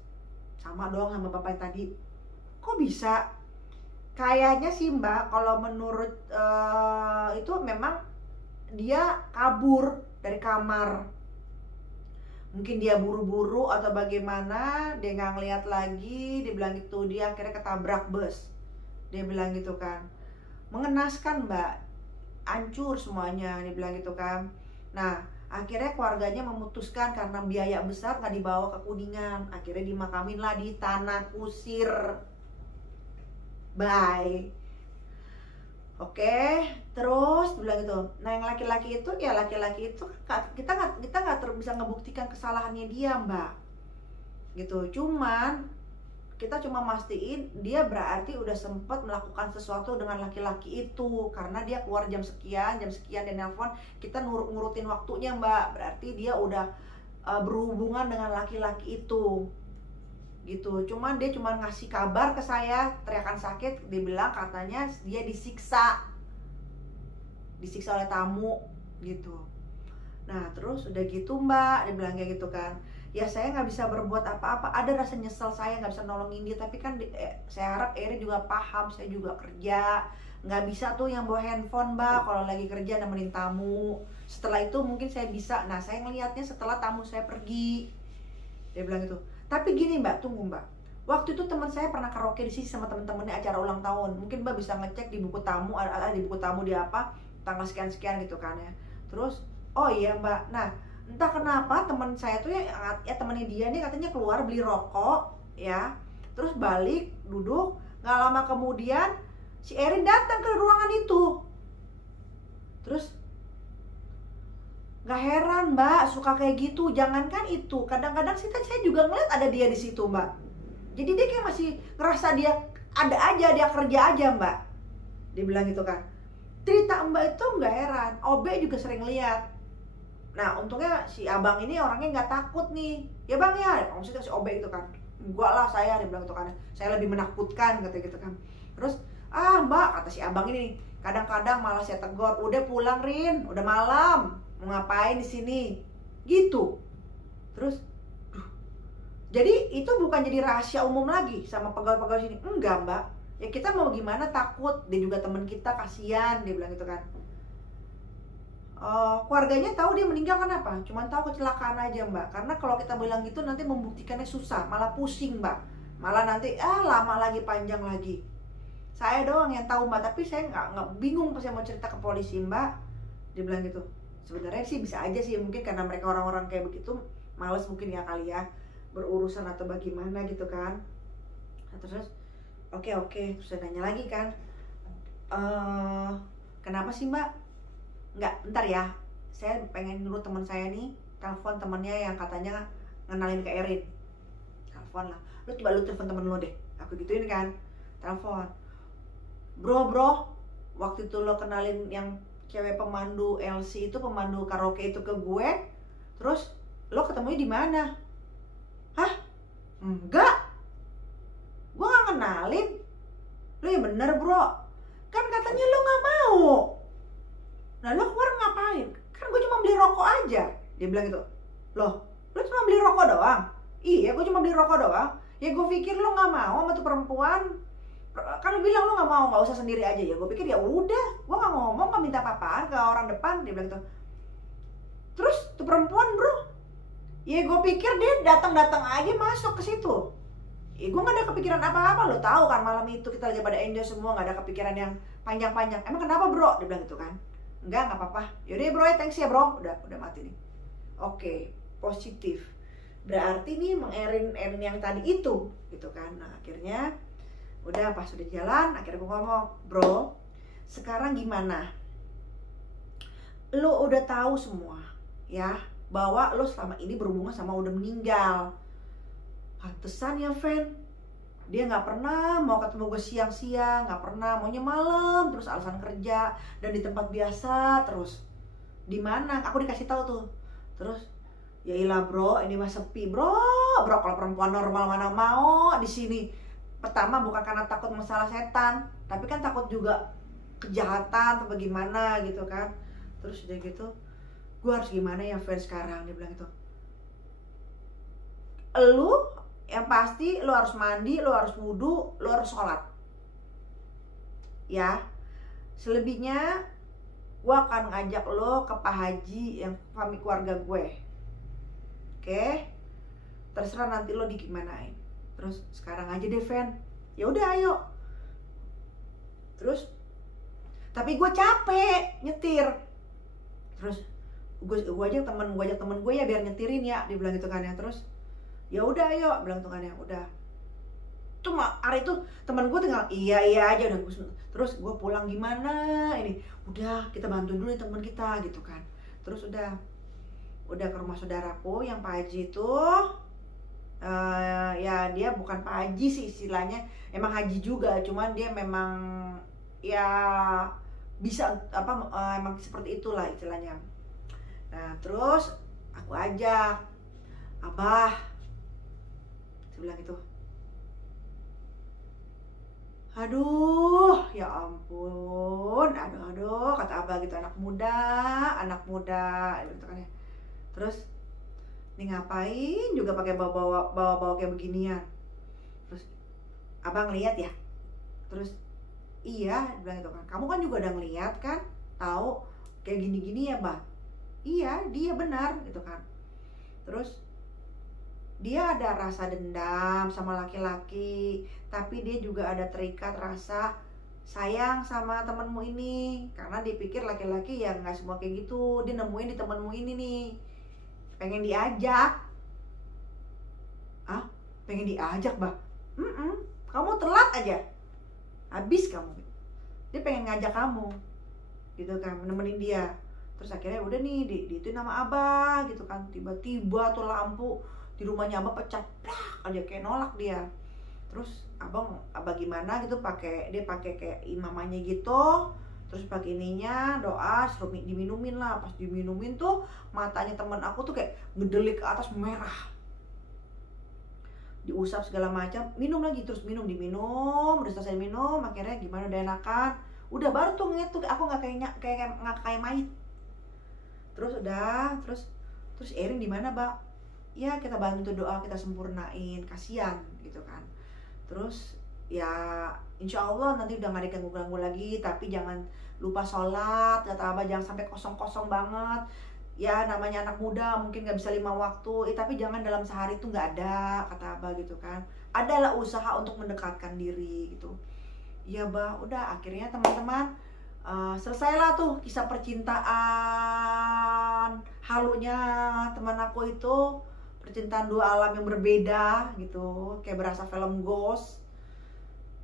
sama dong sama bapak yang tadi. Kok bisa? Kayaknya sih Mbak, kalau menurut itu memang dia kabur dari kamar. Mungkin dia buru-buru atau bagaimana, dia nggak ngeliat lagi, dia bilang gitu. Dia akhirnya ketabrak bus, dia bilang gitu kan. Mengenaskan Mbak, hancur semuanya, dia bilang gitu kan. Nah akhirnya keluarganya memutuskan karena biaya besar nggak dibawa ke Kuningan, akhirnya dimakamin lah di Tanah Kusir. Bye. Oke, terus bilang gitu. Nah yang laki-laki itu kita nggak bisa ngebuktikan kesalahannya dia Mbak, gitu. Cuman kita cuma mastiin dia berarti udah sempat melakukan sesuatu dengan laki-laki itu, karena dia keluar jam sekian dia nelpon, kita ngurutin waktunya Mbak, berarti dia udah berhubungan dengan laki-laki itu gitu. Cuman dia cuma ngasih kabar ke saya, teriakan sakit, dia bilang katanya dia disiksa oleh tamu gitu. Nah terus udah gitu Mbak, dia bilang kayak gitu kan. Ya saya nggak bisa berbuat apa-apa, ada rasa nyesel, saya nggak bisa nolongin dia, tapi kan saya harap Eri juga paham, saya juga kerja, nggak bisa tuh yang bawa handphone Mbak kalau lagi kerja nemenin tamu. Setelah itu mungkin saya bisa. Nah saya ngelihatnya setelah tamu saya pergi, dia bilang gitu. Tapi gini Mbak, tunggu Mbak, waktu itu teman saya pernah karaoke di sini sama teman-temannya acara ulang tahun. Mungkin Mbak bisa ngecek di buku tamu, di buku tamu dia apa, tanggal sekian-sekian gitu kan ya. Terus, oh iya Mbak, nah entah kenapa teman saya tuh ya temannya dia nih katanya keluar beli rokok ya, terus balik duduk, nggak lama kemudian si Erin datang ke ruangan itu. Terus nggak heran Mbak suka kayak gitu. Jangankan itu, kadang-kadang saya juga ngeliat ada dia di situ Mbak. Jadi dia kayak masih ngerasa dia ada aja, dia kerja aja Mbak, dia bilang gitu kan. Cerita Mbak itu nggak heran, Obe juga sering lihat. Nah untungnya si abang ini orangnya nggak takut nih. Ya bang ya, maksudnya si Obe itu kan. Gua lah saya, dia bilang gitu kan. Saya lebih menakutkan kata gitu kan. Terus Mbak, kata si abang ini, kadang-kadang malah saya tegur, udah pulang Rin, udah malam, mau ngapain di sini gitu. Terus jadi itu bukan jadi rahasia umum lagi sama pegawai-pegawai sini. Enggak Mbak, ya kita mau gimana, takut, dia juga teman kita, kasihan, dia bilang gitu kan. Keluarganya tahu dia meninggal kenapa? Cuman tahu kecelakaan aja Mbak. Karena kalau kita bilang gitu nanti membuktikannya susah, malah pusing Mbak. Malah nanti lama lagi, panjang lagi. Saya doang yang tahu Mbak, tapi saya nggak bingung pas saya mau cerita ke polisi Mbak. Dia bilang gitu. Sebenarnya sih bisa aja sih, mungkin karena mereka orang-orang kayak begitu males mungkin ya kali ya berurusan atau bagaimana gitu kan. Nah, terus oke, terus saya nanya lagi kan, kenapa sih Mbak? Enggak, bentar ya, saya pengen nurut teman saya nih, telepon temannya yang katanya ngenalin ke Erin. Telepon lah, lu telepon temen lu deh, aku gituin kan. Telepon, bro, waktu itu lo kenalin yang cewek pemandu LC itu, pemandu karaoke itu ke gue, terus lo ketemunya di mana? Hah? Enggak, gue gak kenalin. Lo ya bener bro, kan katanya lo gak mau. Nah lo keluar ngapain? Kan gue cuma beli rokok aja. Dia bilang gitu. Loh, lo cuma beli rokok doang? Iya, gue cuma beli rokok doang. Ya gue pikir lo gak mau sama tuh perempuan. Kan lo bilang lo gak mau, gak usah sendiri aja. Ya gue pikir ya udah, gue gak ngomong, gak minta apa-apaan ke orang depan. Dia bilang gitu. Terus tuh perempuan bro, ya gue pikir dia datang aja masuk ke situ. Ya gue gak ada kepikiran apa-apa. Lo tahu kan malam itu kita lagi pada enjoy semua, gak ada kepikiran yang panjang-panjang. Emang kenapa bro? Dia bilang gitu kan. Enggak, gak apa-apa. Yaudah bro ya, thanks ya bro. Udah mati nih. Oke, positif. Berarti nih mengerin yang tadi itu gitu kan. Nah akhirnya udah pas udah jalan, akhirnya gue ngomong, bro sekarang gimana? Lo udah tahu semua ya, bahwa lo selama ini berhubungan sama udah meninggal. Pantesan ya Fen, dia gak pernah mau ketemu gue siang-siang, gak pernah, maunya malam terus, alasan kerja dan di tempat biasa terus. Di mana? Aku dikasih tahu tuh. Terus ya ilah bro, ini mah sepi bro. Kalau perempuan normal mana mau di sini. Pertama bukan karena takut masalah setan, tapi kan takut juga kejahatan atau bagaimana gitu kan. Terus udah gitu, gue harus gimana ya Fen sekarang? Dia bilang gitu. Lu yang pasti lu harus mandi, lu harus wudu, lu harus sholat. Ya, selebihnya gue akan ngajak lo ke Pak Haji yang family keluarga gue. Oke, terserah nanti lo digimanain. Terus sekarang aja deh Fen. Ya udah ayo. Terus tapi gue capek nyetir. Terus gue ajak temen gue ya biar nyetirin ya, dia bilang gitu kan ya. Terus ya udah ayo, bilang tuh kan ya, udah. Cuma hari itu teman gue tinggal iya aja udah. Terus gue pulang gimana ini? Udah kita bantu dulu teman kita gitu kan. Terus udah ke rumah saudaraku yang Pak Haji itu. Ya dia bukan Pak Haji sih istilahnya, emang haji juga, cuman dia memang ya bisa emang seperti itulah istilahnya. Nah terus aku ajak, Abah, saya bilang gitu. Aduh ya ampun, aduh kata Abah gitu, anak muda gitu kan ya. Terus ini ngapain juga pakai bawa kayak beginian. Terus Abang ngeliat ya. Terus iya, bilang gitu kan, kamu kan juga udah ngeliat kan, tahu kayak gini-gini ya Bang. Iya dia benar gitu kan. Terus dia ada rasa dendam sama laki-laki, tapi dia juga ada terikat rasa sayang sama temenmu ini, karena dipikir laki-laki ya nggak semua kayak gitu. Dia nemuin di temenmu ini nih, pengen diajak. Pengen diajak Bah? Kamu telat aja, habis kamu. Dia pengen ngajak kamu gitu kan, nemenin dia. Terus akhirnya udah nih itu nama Abah gitu kan. Tiba-tiba tuh lampu di rumahnya Abah pecah aja, kayak nolak dia. Terus Abah gimana gitu, dia pakai kayak imamannya gitu. Terus pakai ininya doa, suruh diminumin lah. Pas diminumin tuh matanya temen aku tuh kayak ngedelik ke atas, merah. Diusap segala macam, minum lagi, terus diminum, udah selesai minum, akhirnya gimana udah enakan. Udah baru tuh ngeliat tuh aku nggak kayak mayit. Terus udah, terus Erin di mana, Mbak? Ya kita bantu doa, kita sempurnain, kasihan gitu kan. Terus ya insya Allah nanti udah gak diganggu lagi, tapi jangan lupa sholat, kata Abah, jangan sampai kosong banget. Ya namanya anak muda mungkin gak bisa 5 waktu, tapi jangan dalam sehari tuh gak ada, kata Abah gitu kan. Adalah usaha untuk mendekatkan diri gitu. Ya Bah, udah akhirnya teman-teman selesailah tuh kisah percintaan halunya teman aku itu. Percintaan dua alam yang berbeda gitu, kayak berasa film Ghost.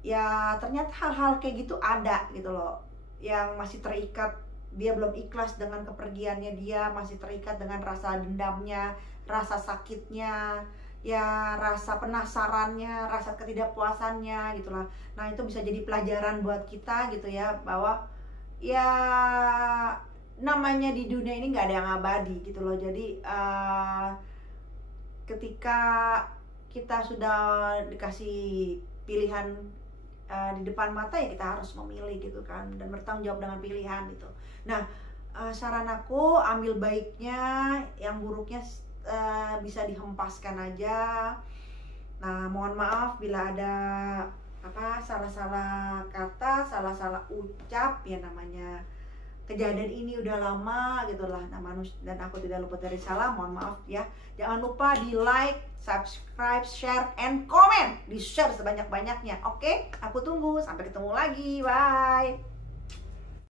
Ya ternyata hal-hal kayak gitu ada gitu loh, yang masih terikat dia belum ikhlas dengan kepergiannya, dia masih terikat dengan rasa dendamnya, rasa sakitnya, ya rasa penasarannya, rasa ketidakpuasannya gitulah. Nah itu bisa jadi pelajaran buat kita gitu ya, bahwa ya namanya di dunia ini nggak ada yang abadi gitu loh. Jadi ketika kita sudah dikasih pilihan di depan mata, ya kita harus memilih gitu kan, dan bertanggung jawab dengan pilihan gitu. Nah saran aku, ambil baiknya, yang buruknya bisa dihempaskan aja. Nah mohon maaf bila ada salah-salah kata, salah-salah ucap, ya namanya kejadian ini udah lama gitulah. Nah manusia, dan aku tidak luput dari salah, mohon maaf ya. Jangan lupa di like, subscribe, share, and comment. Di share sebanyak-banyaknya. Oke, aku tunggu. Sampai ketemu lagi. Bye.